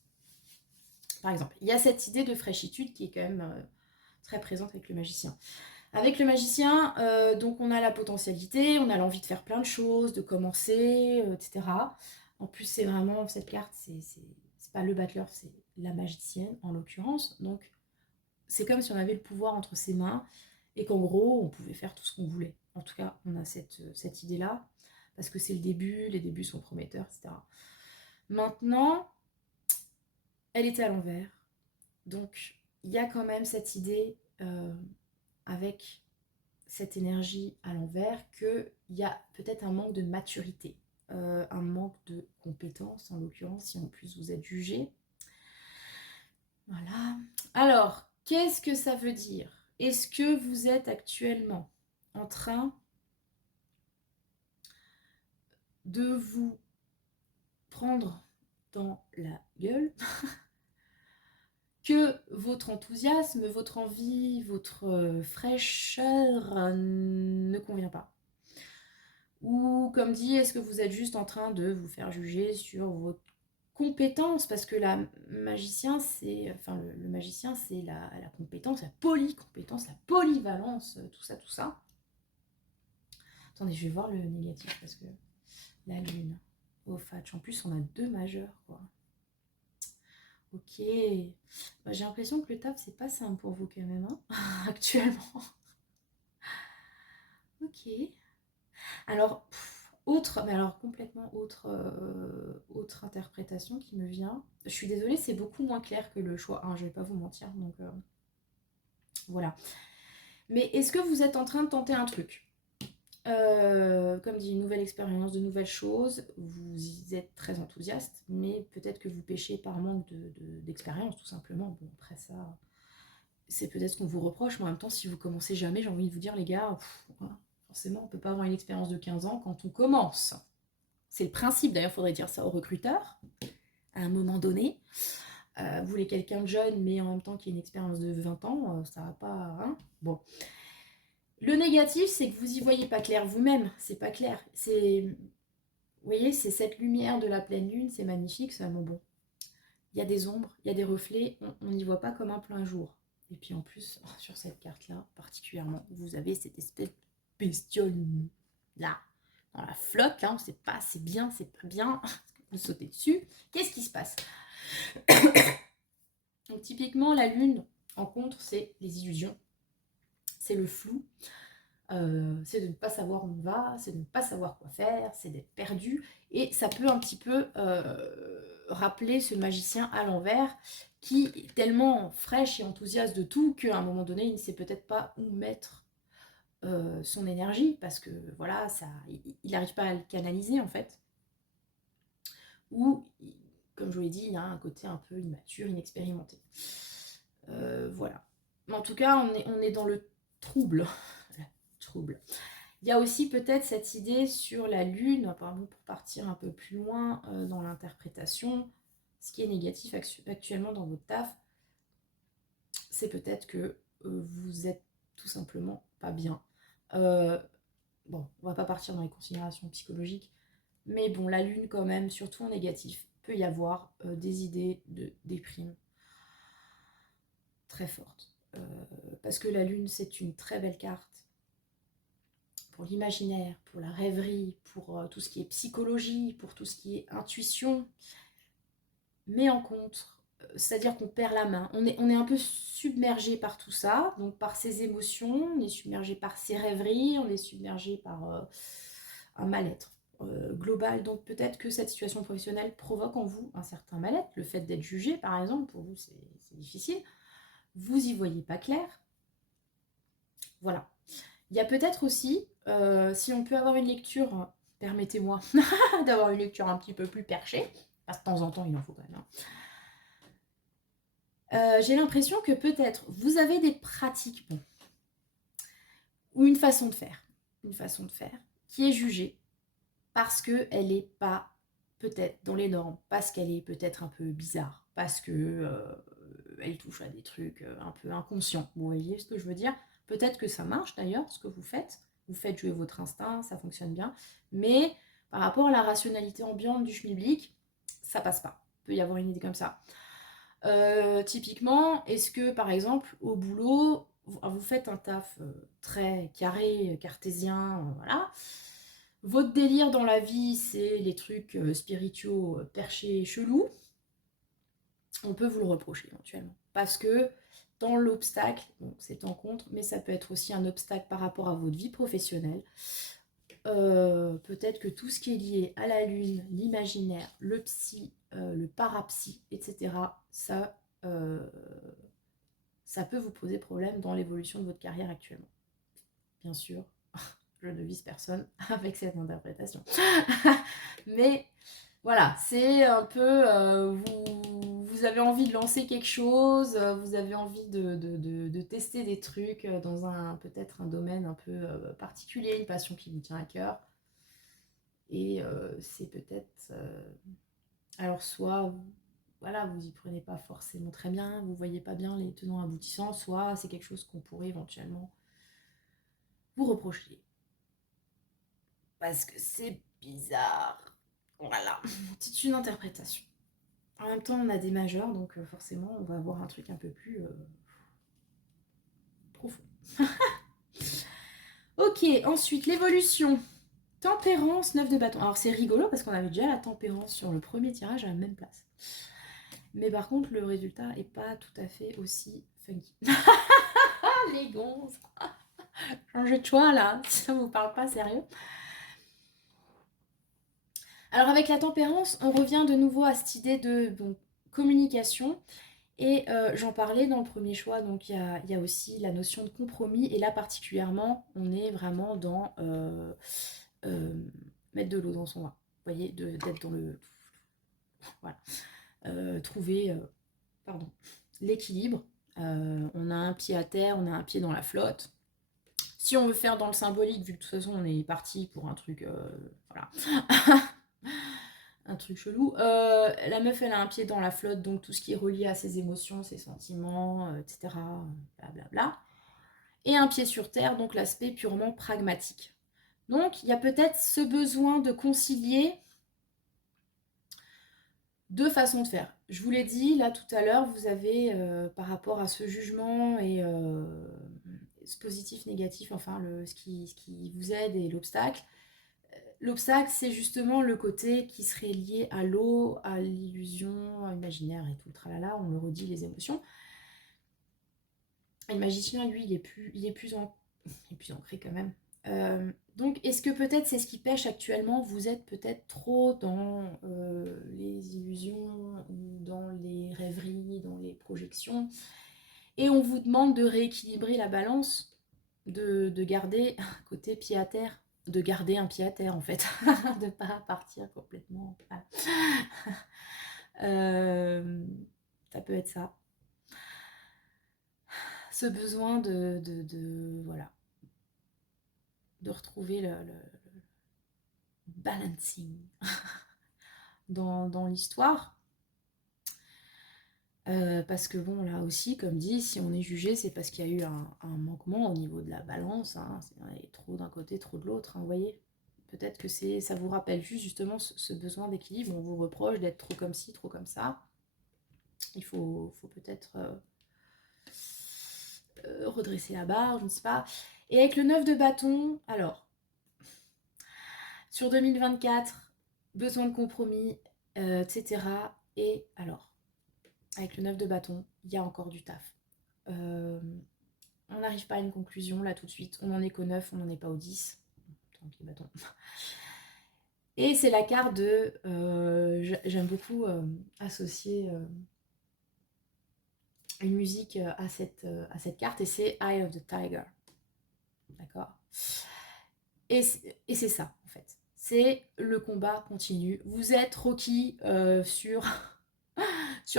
Par exemple, il y a cette idée de fraîchitude qui est quand même très présente avec le magicien. Avec le magicien, donc on a la potentialité, on a l'envie de faire plein de choses, de commencer, etc. En plus, c'est vraiment, cette carte, c'est pas le battleur, c'est la magicienne en l'occurrence. Donc, c'est comme si on avait le pouvoir entre ses mains et qu'en gros, on pouvait faire tout ce qu'on voulait. En tout cas, on a cette idée-là, parce que c'est le début, les débuts sont prometteurs, etc. Maintenant, elle était à l'envers. Donc, il y a quand même cette idée avec cette énergie à l'envers qu'il y a peut-être un manque de maturité, un manque de compétences en l'occurrence, si en plus vous êtes jugé. Voilà. Alors, qu'est-ce que ça veut dire? Est-ce que vous êtes actuellement en train de vous prendre dans la gueule que votre enthousiasme, votre envie, votre fraîcheur ne convient pas? Ou comme dit, est-ce que vous êtes juste en train de vous faire juger sur votre compétence? Parce que le magicien, c'est la compétence, la polycompétence, la polyvalence, tout ça, tout ça. Attendez, je vais voir le négatif parce que la lune, au fatch. En plus, on a 2 majeurs, quoi. Ok. Bah, j'ai l'impression que le taf, c'est pas simple pour vous quand même, hein, actuellement. Ok. Alors, mais alors complètement autre interprétation qui me vient. Je suis désolée, c'est beaucoup moins clair que le choix 1, je vais pas vous mentir, donc voilà. Mais est-ce que vous êtes en train de tenter un truc? Comme dit, une nouvelle expérience, de nouvelles choses, vous y êtes très enthousiaste, mais peut-être que vous pêchez par manque d'expérience, tout simplement. Bon, après ça, c'est peut-être ce qu'on vous reproche, mais en même temps, si vous commencez jamais, j'ai envie de vous dire, les gars, voilà, forcément, on ne peut pas avoir une expérience de 15 ans quand on commence. C'est le principe, d'ailleurs, il faudrait dire ça aux recruteurs, à un moment donné. Vous voulez quelqu'un de jeune, mais en même temps qui a une expérience de 20 ans, ça va pas... Hein, bon. Le négatif, c'est que vous y voyez pas clair vous-même, c'est pas clair. Vous voyez, c'est cette lumière de la pleine lune, c'est magnifique, seulement bon. Il y a des ombres, il y a des reflets, on n'y voit pas comme un plein jour. Et puis en plus, sur cette carte-là, particulièrement, vous avez cette espèce de bestiole là, dans la flotte, là, on ne sait pas, c'est bien, c'est pas bien, vous sautez dessus. Qu'est-ce qui se passe? Donc typiquement, la lune, en contre, c'est les illusions, c'est le flou, c'est de ne pas savoir où on va, c'est de ne pas savoir quoi faire, c'est d'être perdu. Et ça peut un petit peu rappeler ce magicien à l'envers qui est tellement fraîche et enthousiaste de tout qu'à un moment donné, il ne sait peut-être pas où mettre son énergie parce que voilà, il n'arrive pas à le canaliser en fait. Ou, comme je vous l'ai dit, il y a un côté un peu immature, inexpérimenté. Voilà. Mais en tout cas, on est dans le trouble. Trouble. Il y a aussi peut-être cette idée sur la lune, pardon, pour partir un peu plus loin dans l'interprétation, ce qui est négatif actuellement dans votre taf, c'est peut-être que vous êtes tout simplement pas bien. Bon, on va pas partir dans les considérations psychologiques, mais bon, la lune quand même, surtout en négatif, peut y avoir des idées de déprime très fortes. Parce que la lune, c'est une très belle carte pour l'imaginaire, pour la rêverie, pour tout ce qui est psychologie, pour tout ce qui est intuition. Mais en contre, c'est-à-dire qu'on perd la main. On est un peu submergé par tout ça, donc par ses émotions, on est submergé par ses rêveries, on est submergé par un mal-être global. Donc peut-être que cette situation professionnelle provoque en vous un certain mal-être. Le fait d'être jugé, par exemple, pour vous, c'est difficile. Vous y voyez pas clair. Voilà. Il y a peut-être aussi, si on peut avoir une lecture, permettez-moi d'avoir une lecture un petit peu plus perchée, parce que de temps en temps il en faut quand même. J'ai l'impression que peut-être vous avez des pratiques, bon, ou une façon de faire qui est jugée parce qu'elle n'est pas peut-être dans les normes, parce qu'elle est peut-être un peu bizarre, parce que elle touche à des trucs un peu inconscients. Vous voyez ce que je veux dire? Peut-être que ça marche d'ailleurs, ce que vous faites jouer votre instinct, ça fonctionne bien, mais par rapport à la rationalité ambiante du schmilblick, ça passe pas. Il peut y avoir une idée comme ça. Typiquement, est-ce que par exemple au boulot, vous faites un taf très carré, cartésien, voilà. Votre délire dans la vie, c'est les trucs spirituaux, perchés, chelous. On peut vous le reprocher éventuellement. Parce que dans l'obstacle, bon, c'est en contre, mais ça peut être aussi un obstacle par rapport à votre vie professionnelle. Peut-être que tout ce qui est lié à la lune, l'imaginaire, le psy, le parapsy, etc., ça peut vous poser problème dans l'évolution de votre carrière actuellement. Bien sûr, je ne vise personne avec cette interprétation. Mais voilà, c'est un peu, vous avez envie de lancer quelque chose, vous avez envie de tester des trucs dans peut-être un domaine un peu particulier, une passion qui vous tient à cœur. Et c'est peut-être... alors soit, voilà, vous y prenez pas forcément très bien, vous voyez pas bien les tenants aboutissants, soit c'est quelque chose qu'on pourrait éventuellement vous reprocher. Parce que c'est bizarre. Voilà, c'est une interprétation. En même temps, on a des majeurs, donc forcément, on va avoir un truc un peu plus profond. Ok, ensuite, l'évolution. Tempérance, 9 de bâton. Alors, c'est rigolo parce qu'on avait déjà la tempérance sur le premier tirage à la même place. Mais par contre, le résultat est pas tout à fait aussi funky. Les gonzes. Changez de choix, là. Ça vous parle pas, sérieux. Alors, avec la tempérance, on revient de nouveau à cette idée de communication. Et j'en parlais dans le premier choix, donc il y a aussi la notion de compromis, et là particulièrement, on est vraiment dans mettre de l'eau dans son vin. Vous voyez, d'être dans le... Voilà. Trouver pardon, l'équilibre. On a un pied à terre, on a un pied dans la flotte. Si on veut faire dans le symbolique, vu que de toute façon on est parti pour un truc... voilà. Un truc chelou. La meuf, elle a un pied dans la flotte, donc tout ce qui est relié à ses émotions, ses sentiments, etc. Blablabla. Et un pied sur terre, donc l'aspect purement pragmatique. Donc, il y a peut-être ce besoin de concilier deux façons de faire. Je vous l'ai dit, là, tout à l'heure, vous avez, par rapport à ce jugement et ce positif, négatif, enfin, ce qui vous aide et l'obstacle. L'obstacle, c'est justement le côté qui serait lié à l'eau, à l'illusion imaginaire et tout le tralala, on le redit, les émotions. Et le magicien, lui, il est plus ancré quand même. Donc, est-ce que peut-être c'est ce qui pêche actuellement? Vous êtes peut-être trop dans les illusions, ou dans les rêveries, dans les projections. Et on vous demande de rééquilibrer la balance, de garder un côté pied à terre. De garder un pied à terre, en fait. De ne pas partir complètement. Ça peut être ça. Ce besoin voilà, de retrouver le balancing dans l'histoire. Parce que bon, là aussi, comme dit, si on est jugé, c'est parce qu'il y a eu un manquement au niveau de la balance. Hein. Il y a trop d'un côté, trop de l'autre, hein, vous voyez. Peut-être que ça vous rappelle juste justement ce besoin d'équilibre. On vous reproche d'être trop comme ci, trop comme ça. Il faut peut-être redresser la barre, je ne sais pas. Et avec le 9 de bâton, alors, sur 2024, besoin de compromis, etc. Et alors, avec le 9 de bâton, il y a encore du taf. On n'arrive pas à une conclusion là tout de suite. On n'en est qu'au 9, on n'en est pas au 10. Tant pis, bâton. Et c'est la carte de... j'aime beaucoup associer une musique à cette carte, et c'est Eye of the Tiger. D'accord. Et c'est ça, en fait. C'est le combat continu. Vous êtes Rocky sur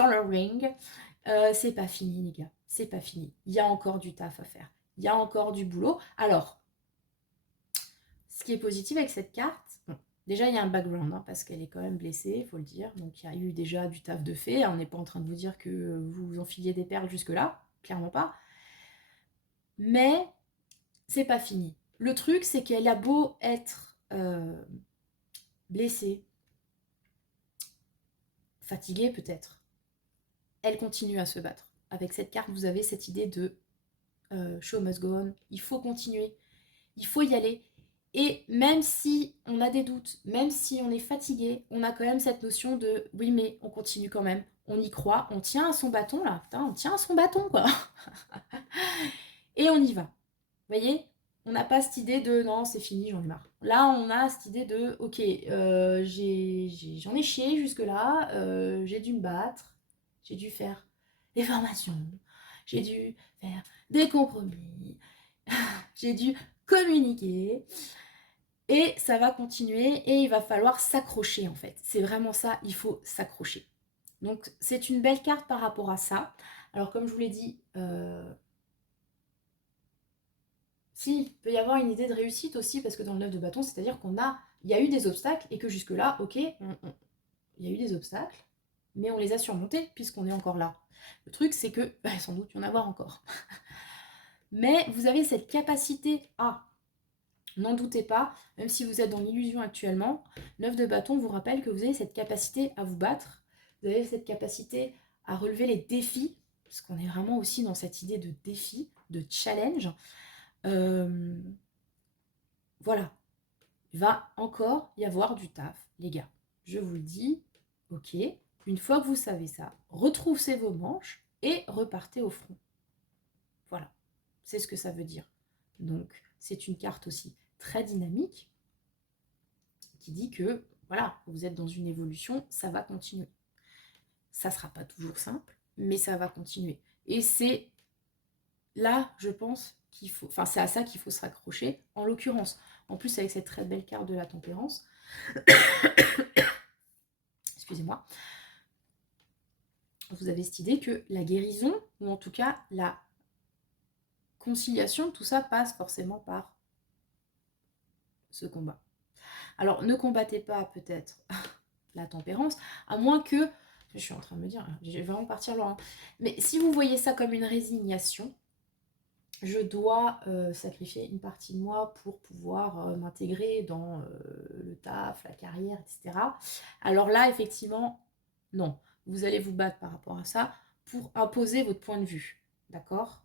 le ring. C'est pas fini, les gars. C'est pas fini. Il y a encore du taf à faire. Il y a encore du boulot. Alors, ce qui est positif avec cette carte, bon, déjà il y a un background, hein, parce qu'elle est quand même blessée, il faut le dire. Donc il y a eu déjà du taf de fait. On n'est pas en train de vous dire que vous vous enfiliez des perles jusque-là. Clairement pas. Mais c'est pas fini. Le truc, c'est qu'elle a beau être blessée, fatiguée peut-être, elle continue à se battre. Avec cette carte, vous avez cette idée de show must go on. Il faut continuer, il faut y aller. Et même si on a des doutes, même si on est fatigué, on a quand même cette notion de oui, mais on continue quand même. On y croit, on tient à son bâton là, putain, on tient à son bâton quoi. Et on y va. Vous voyez, on n'a pas cette idée de non, c'est fini, j'en ai marre. Là, on a cette idée de ok, j'en ai chié jusque-là, j'ai dû me battre, j'ai dû faire des formations, j'ai dû faire des compromis, j'ai dû communiquer, et ça va continuer, et il va falloir s'accrocher en fait. C'est vraiment ça, il faut s'accrocher. Donc, c'est une belle carte par rapport à ça. Alors, comme je vous l'ai dit, si, il peut y avoir une idée de réussite aussi, parce que dans le 9 de bâton, c'est-à-dire il y a eu des obstacles, et que jusque-là, ok, il y a eu des obstacles, mais on les a surmontés, puisqu'on est encore là. Le truc, c'est que, sans doute, il y en avoir encore. Mais vous avez cette capacité à, n'en doutez pas, même si vous êtes dans l'illusion actuellement, 9 de bâton vous rappelle que vous avez cette capacité à vous battre, vous avez cette capacité à relever les défis, parce qu'on est vraiment aussi dans cette idée de défi, de challenge. Voilà, il va encore y avoir du taf, les gars. Je vous le dis, ok, une fois que vous savez ça, retroussez vos manches et repartez au front. Voilà, c'est ce que ça veut dire. Donc, c'est une carte aussi très dynamique qui dit que, voilà, vous êtes dans une évolution, ça va continuer. Ça ne sera pas toujours simple, mais ça va continuer. Et c'est là, je pense, qu'il faut, enfin c'est à ça qu'il faut se raccrocher, en l'occurrence. En plus, avec cette très belle carte de la tempérance, excusez-moi, vous avez cette idée que la guérison, ou en tout cas la conciliation, tout ça passe forcément par ce combat. Alors, ne combattez pas peut-être la tempérance, à moins que, je suis en train de me dire, je vais vraiment partir loin, mais si vous voyez ça comme une résignation, je dois sacrifier une partie de moi pour pouvoir m'intégrer dans le taf, la carrière, etc. Alors là, effectivement, non. Vous allez vous battre par rapport à ça pour imposer votre point de vue. D'accord ?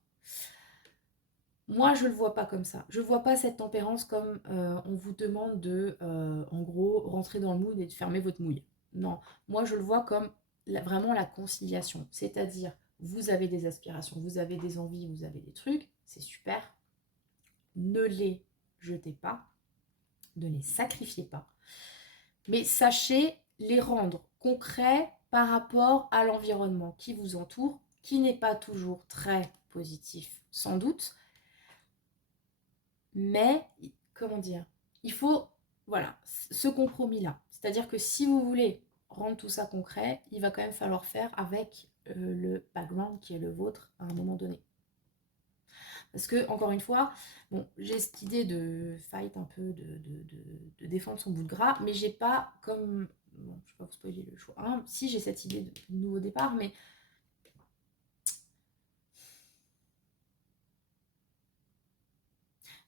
Moi, je ne le vois pas comme ça. Je ne vois pas cette tempérance comme on vous demande de, en gros, rentrer dans le mood et de fermer votre mouille. Non. Moi, je le vois comme vraiment la conciliation. C'est-à-dire, vous avez des aspirations, vous avez des envies, vous avez des trucs, c'est super. Ne les jetez pas, ne les sacrifiez pas, mais sachez les rendre concrets par rapport à l'environnement qui vous entoure, qui n'est pas toujours très positif, sans doute, mais, comment dire, il faut, voilà, ce compromis-là. C'est-à-dire que si vous voulez rendre tout ça concret, il va quand même falloir faire avec le background qui est le vôtre à un moment donné. Parce que, encore une fois, bon, j'ai cette idée de fight un peu, de défendre son bout de gras, mais j'ai pas comme. Bon, je ne vais pas vous spoiler le choix. Hein, si j'ai cette idée de nouveau départ, mais.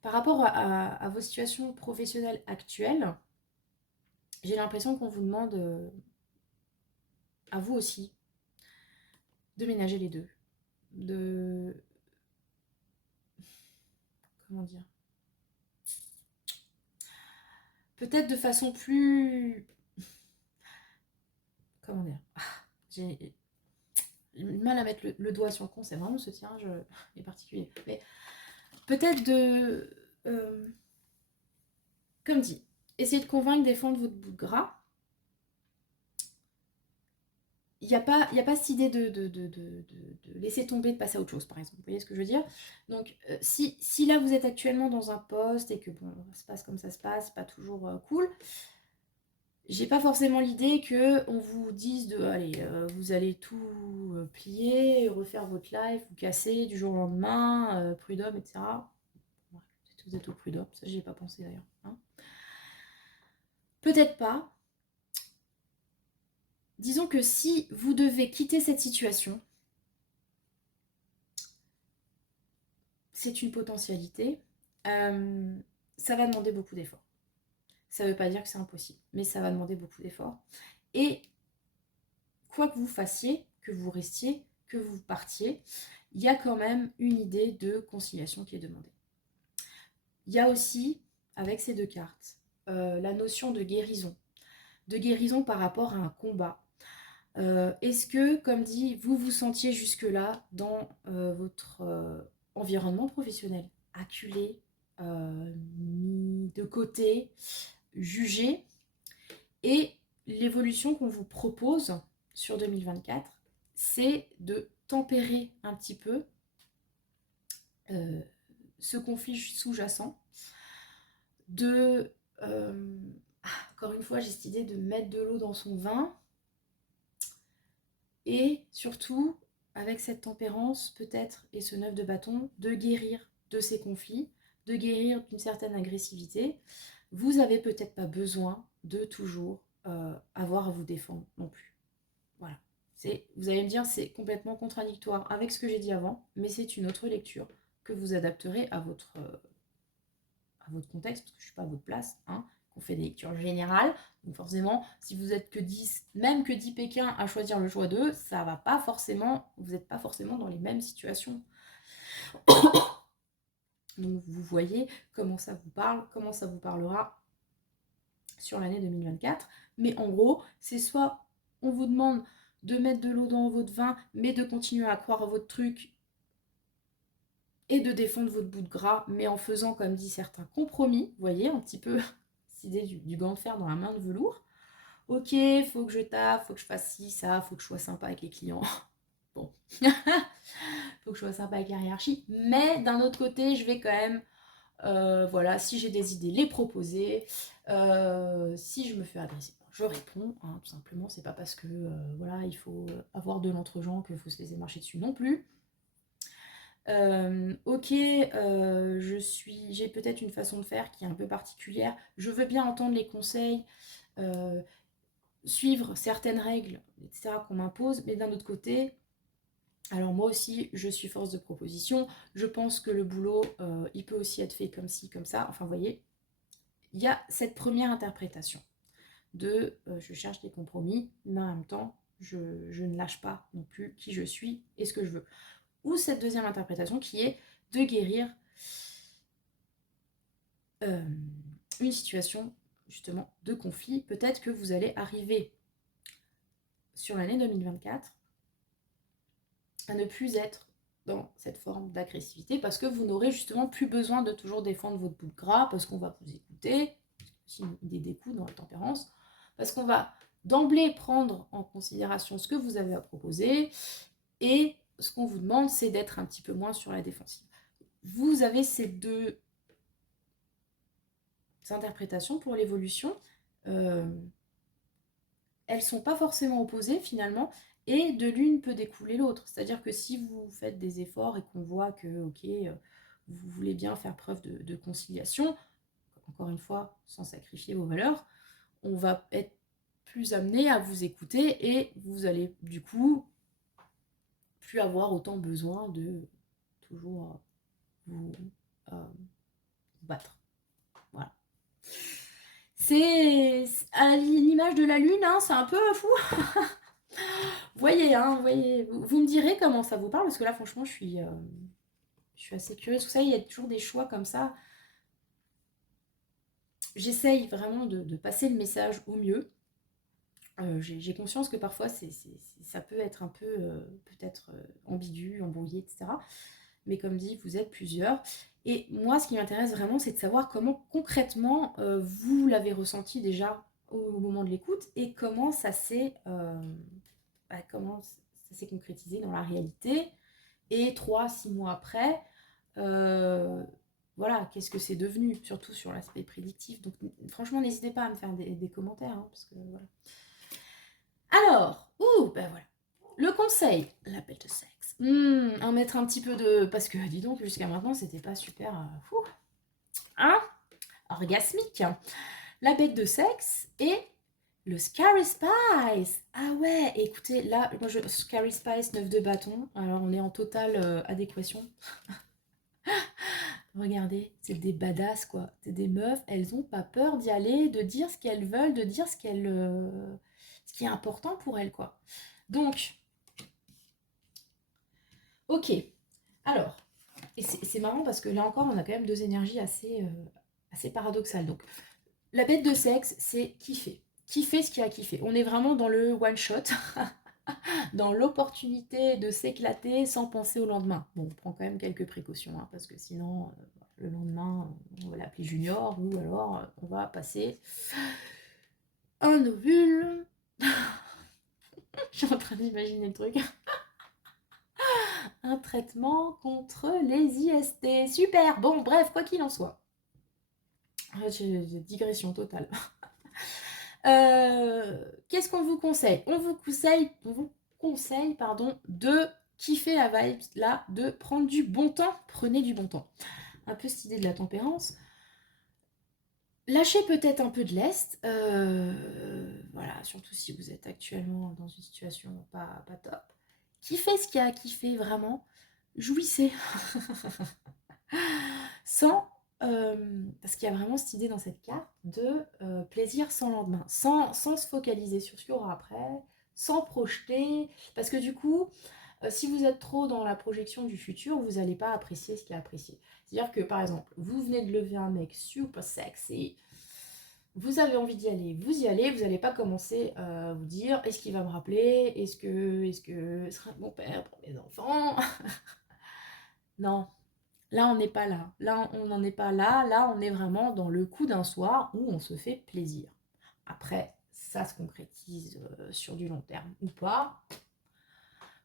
Par rapport à vos situations professionnelles actuelles, j'ai l'impression qu'on vous demande, à vous aussi, de ménager les deux. De. Comment dire? Peut-être de façon plus. Comment dire? J'ai du mal à mettre le doigt sur le con, c'est vraiment ce tirage est particulier. Mais peut-être de. Comme dit, essayez de convaincre, défendre votre bout de gras. Il n'y a pas cette idée de laisser tomber, de passer à autre chose, par exemple. Vous voyez ce que je veux dire? Donc, si là, vous êtes actuellement dans un poste et que, bon, ça se passe comme ça se passe, pas toujours cool, j'ai pas forcément l'idée qu'on vous dise de, allez, vous allez tout plier, refaire votre life, vous casser du jour au lendemain, prud'homme, etc. Peut-être que vous êtes au prud'homme, ça j'y ai pas pensé d'ailleurs. Hein. Peut-être pas. Disons que si vous devez quitter cette situation, c'est une potentialité. Ça va demander beaucoup d'efforts. Ça ne veut pas dire que c'est impossible, mais ça va demander beaucoup d'efforts. Et quoi que vous fassiez, que vous restiez, que vous partiez, il y a quand même une idée de conciliation qui est demandée. Il y a aussi, avec ces deux cartes, la notion de guérison par rapport à un combat. Est-ce que, comme dit, vous vous sentiez jusque-là dans votre environnement professionnel, acculé, mis de côté, jugé, et l'évolution qu'on vous propose sur 2024, c'est de tempérer un petit peu ce conflit sous-jacent, de, encore une fois, j'ai cette idée de mettre de l'eau dans son vin, et surtout, avec cette tempérance, peut-être, et ce 9 de bâton, de guérir de ces conflits, de guérir d'une certaine agressivité. Vous n'avez peut-être pas besoin de toujours avoir à vous défendre non plus. Voilà. Vous allez me dire, c'est complètement contradictoire avec ce que j'ai dit avant, mais c'est une autre lecture que vous adapterez à votre contexte, parce que je ne suis pas à votre place, hein, qu'on fait des lectures générales. Donc forcément, si vous êtes que 10, même que 10 Pékins à choisir le choix d'eux, ça va pas forcément, vous n'êtes pas forcément dans les mêmes situations. Donc vous voyez comment ça vous parle, comment ça vous parlera sur l'année 2024. Mais en gros, c'est soit on vous demande de mettre de l'eau dans votre vin, mais de continuer à croire à votre truc et de défendre votre bout de gras, mais en faisant, comme dit certains, compromis, vous voyez, un petit peu cette idée du gant de fer dans la main de velours. Ok, faut que je taffe, faut que je fasse ci, ça, faut que je sois sympa avec les clients. Bon, faut que je sois sympa avec la hiérarchie. Mais d'un autre côté, je vais quand même, voilà, si j'ai des idées, les proposer. Si je me fais agresser, je réponds, hein, tout simplement. C'est pas parce que, voilà, il faut avoir de l'entre-gens qu'il faut se laisser marcher dessus non plus. Ok, j'ai peut-être une façon de faire qui est un peu particulière. Je veux bien entendre les conseils, suivre certaines règles, etc. qu'on m'impose, mais d'un autre côté, alors moi aussi, je suis force de proposition. Je pense que le boulot, il peut aussi être fait comme ci, comme ça. Enfin, vous voyez, il y a cette première interprétation de je cherche des compromis, mais en même temps, je ne lâche pas non plus qui je suis et ce que je veux. Ou cette deuxième interprétation qui est de guérir une situation justement de conflit. Peut-être que vous allez arriver sur l'année 2024 à ne plus être dans cette forme d'agressivité parce que vous n'aurez justement plus besoin de toujours défendre votre bout de gras parce qu'on va vous écouter, c'est une idée des coups dans la tempérance, parce qu'on va d'emblée prendre en considération ce que vous avez à proposer et ce qu'on vous demande c'est d'être un petit peu moins sur la défensive. Vous avez ces deux interprétations pour l'évolution. Elles sont pas forcément opposées finalement, et de l'une peut découler l'autre. C'est-à-dire que si vous faites des efforts et qu'on voit que, ok, vous voulez bien faire preuve de conciliation, encore une fois, sans sacrifier vos valeurs, on va être plus amené à vous écouter et vous allez du coup plus avoir autant besoin de toujours vous battre. Voilà. C'est à l'image de la lune, hein, c'est un peu fou. Voyez, hein, voyez, vous me direz comment ça vous parle, parce que là, franchement, je suis assez curieuse. Vous savez, il y a toujours des choix comme ça. J'essaye vraiment de passer le message au mieux. J'ai conscience que parfois, ça peut être un peu, peut-être ambigu, embrouillé, etc. Mais comme dit, vous êtes plusieurs. Et moi, ce qui m'intéresse vraiment, c'est de savoir comment concrètement vous l'avez ressenti déjà au moment de l'écoute et comment ça s'est concrétisé dans la réalité. Et 3-6 mois après, voilà, qu'est-ce que c'est devenu, surtout sur l'aspect prédictif. Donc franchement, n'hésitez pas à me faire des commentaires, hein, parce que voilà. Alors, ben voilà. Le conseil, l'appel de sexe. En mettre un petit peu de... Parce que, dis donc, jusqu'à maintenant, c'était pas super... hein, orgasmique. La bête de sexe et le Scary Spice. Ah ouais, écoutez, là, moi, Scary Spice, 9 de bâton. Alors, on est en totale adéquation. Regardez, c'est des badass, quoi. C'est des meufs, elles ont pas peur d'y aller, de dire ce qu'elles veulent, de dire ce qui est important pour elles, quoi. Donc, ok. Alors, et c'est marrant parce que là encore, on a quand même deux énergies assez paradoxales. Donc, la bête de sexe, c'est kiffer. Kiffer ce qu'il y a à kiffer. On est vraiment dans le one-shot, dans l'opportunité de s'éclater sans penser au lendemain. Bon, on prend quand même quelques précautions, hein, parce que sinon, le lendemain, on va l'appeler Junior, ou alors on va passer un ovule. Je suis en train d'imaginer le truc. Un traitement contre les IST. Super. Bon, bref, quoi qu'il en soit. J'ai digression totale. Qu'est-ce qu'on vous conseille ? On vous conseille de kiffer la vibe là, de prendre du bon temps. Prenez du bon temps. Un peu cette idée de la tempérance. Lâchez peut-être un peu de lest. Voilà, surtout si vous êtes actuellement dans une situation pas top. Kiffez ce qu'il y a à kiffer, vraiment. Jouissez. Sans... parce qu'il y a vraiment cette idée dans cette carte de plaisir sans lendemain, sans se focaliser sur ce qu'il y aura après, sans projeter, parce que du coup, si vous êtes trop dans la projection du futur, vous n'allez pas apprécier ce qui est apprécié. C'est-à-dire que, par exemple, vous venez de lever un mec super sexy, vous avez envie d'y aller, vous y allez, vous n'allez pas commencer à vous dire, est-ce qu'il va me rappeler, est-ce que ce sera mon père pour mes enfants. Non. Là, on n'est pas là. Là, on n'en est pas là. Là, on est vraiment dans le coup d'un soir où on se fait plaisir. Après, ça se concrétise sur du long terme ou pas.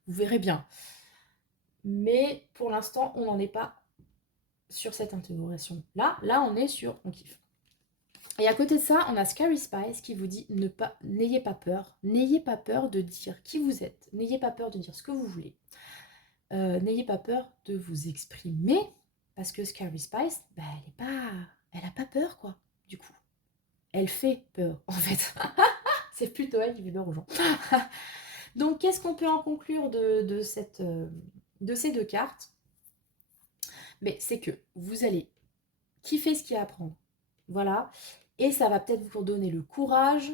Vous verrez bien. Mais pour l'instant, on n'en est pas sur cette intégration. Là, on est sur on kiffe. Et à côté de ça, on a Scary Spice qui vous dit n'ayez pas peur. N'ayez pas peur de dire qui vous êtes. N'ayez pas peur de dire ce que vous voulez. N'ayez pas peur de vous exprimer. Parce que Scary Spice, bah, elle n'a pas peur, quoi, du coup. Elle fait peur, en fait. C'est plutôt elle qui fait peur aux gens. Donc, qu'est-ce qu'on peut en conclure de ces deux cartes? Mais c'est que vous allez kiffer ce qu'il y a à apprendre. Voilà. Et ça va peut-être vous donner le courage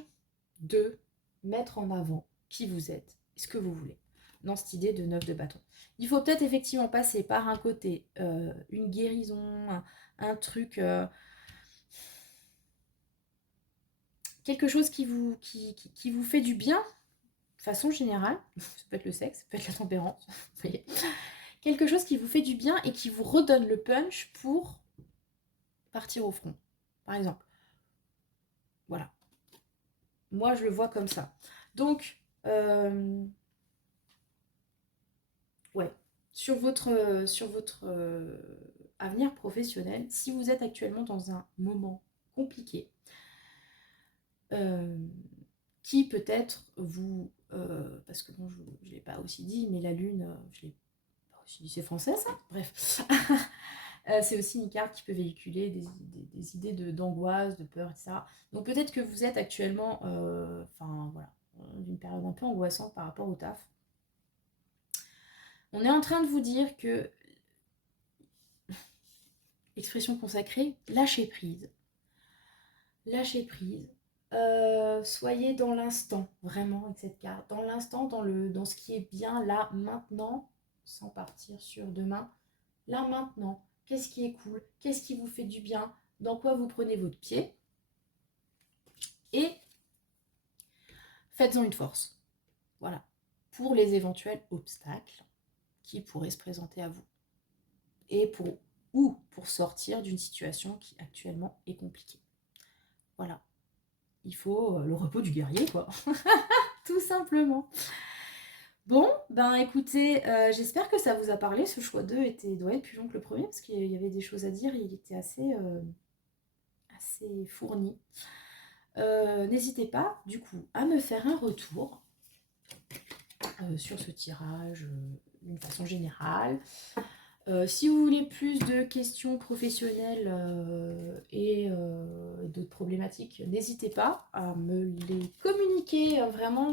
de mettre en avant qui vous êtes, ce que vous voulez, dans cette idée de 9 de bâton. Il faut peut-être effectivement passer par un côté, une guérison, un truc, quelque chose qui vous fait du bien, de façon générale. Ça peut être le sexe, ça peut être la tempérance, vous voyez. Quelque chose qui vous fait du bien et qui vous redonne le punch pour partir au front, par exemple. Voilà. Moi, je le vois comme ça. Donc, ouais, sur votre avenir professionnel, si vous êtes actuellement dans un moment compliqué, qui peut-être vous... parce que bon, je ne l'ai pas aussi dit, mais la lune, je l'ai pas aussi dit, c'est français ça? Bref. C'est aussi une carte qui peut véhiculer des idées d'angoisse, de peur, etc. Donc peut-être que vous êtes actuellement, voilà, d'une période un peu angoissante par rapport au taf. On est en train de vous dire que, expression consacrée, lâchez prise. Lâchez prise. Soyez dans l'instant, vraiment, avec cette carte. Dans l'instant, dans ce qui est bien là, maintenant, sans partir sur demain. Là, maintenant, qu'est-ce qui est cool? Qu'est-ce qui vous fait du bien? Dans quoi vous prenez votre pied? Et faites-en une force. Voilà. Pour les éventuels obstacles qui pourraient se présenter à vous. Et pour sortir d'une situation qui actuellement est compliquée. Voilà. Il faut le repos du guerrier, quoi. Tout simplement. Bon, ben écoutez, j'espère que ça vous a parlé. Ce choix 2 doit être plus long que le premier, parce qu'il y avait des choses à dire, il était assez fourni. N'hésitez pas, du coup, à me faire un retour sur ce tirage d'une façon générale. Si vous voulez plus de questions professionnelles et d'autres problématiques, n'hésitez pas à me les communiquer. Vraiment,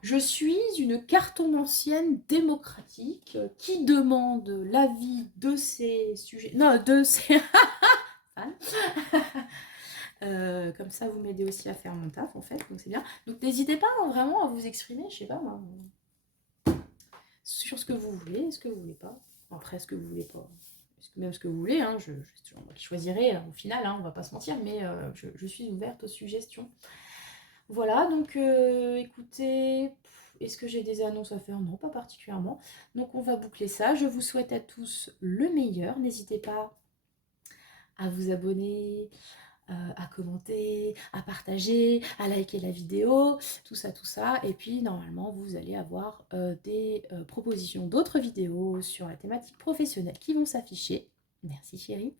je suis une cartomancienne démocratique qui demande l'avis de ces sujets. Non, de ces. Comme ça, vous m'aidez aussi à faire mon taf, en fait, donc c'est bien. Donc n'hésitez pas vraiment à vous exprimer, je sais pas moi, sur ce que vous voulez, ce que vous voulez pas. Après, ce que vous voulez pas, même ce que vous voulez, hein, c'est toujours moi qui choisirai au final, hein, on va pas se mentir, mais je suis ouverte aux suggestions. Voilà, donc écoutez, est-ce que j'ai des annonces à faire? Non, pas particulièrement. Donc on va boucler ça. Je vous souhaite à tous le meilleur. N'hésitez pas à vous abonner, à commenter, à partager, à liker la vidéo, tout ça, tout ça. Et puis normalement, vous allez avoir des propositions d'autres vidéos sur la thématique professionnelle qui vont s'afficher. Merci chérie.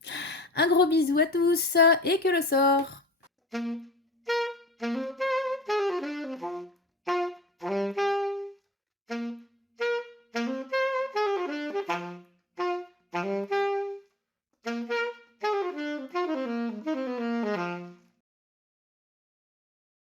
Un gros bisou à tous et que le sort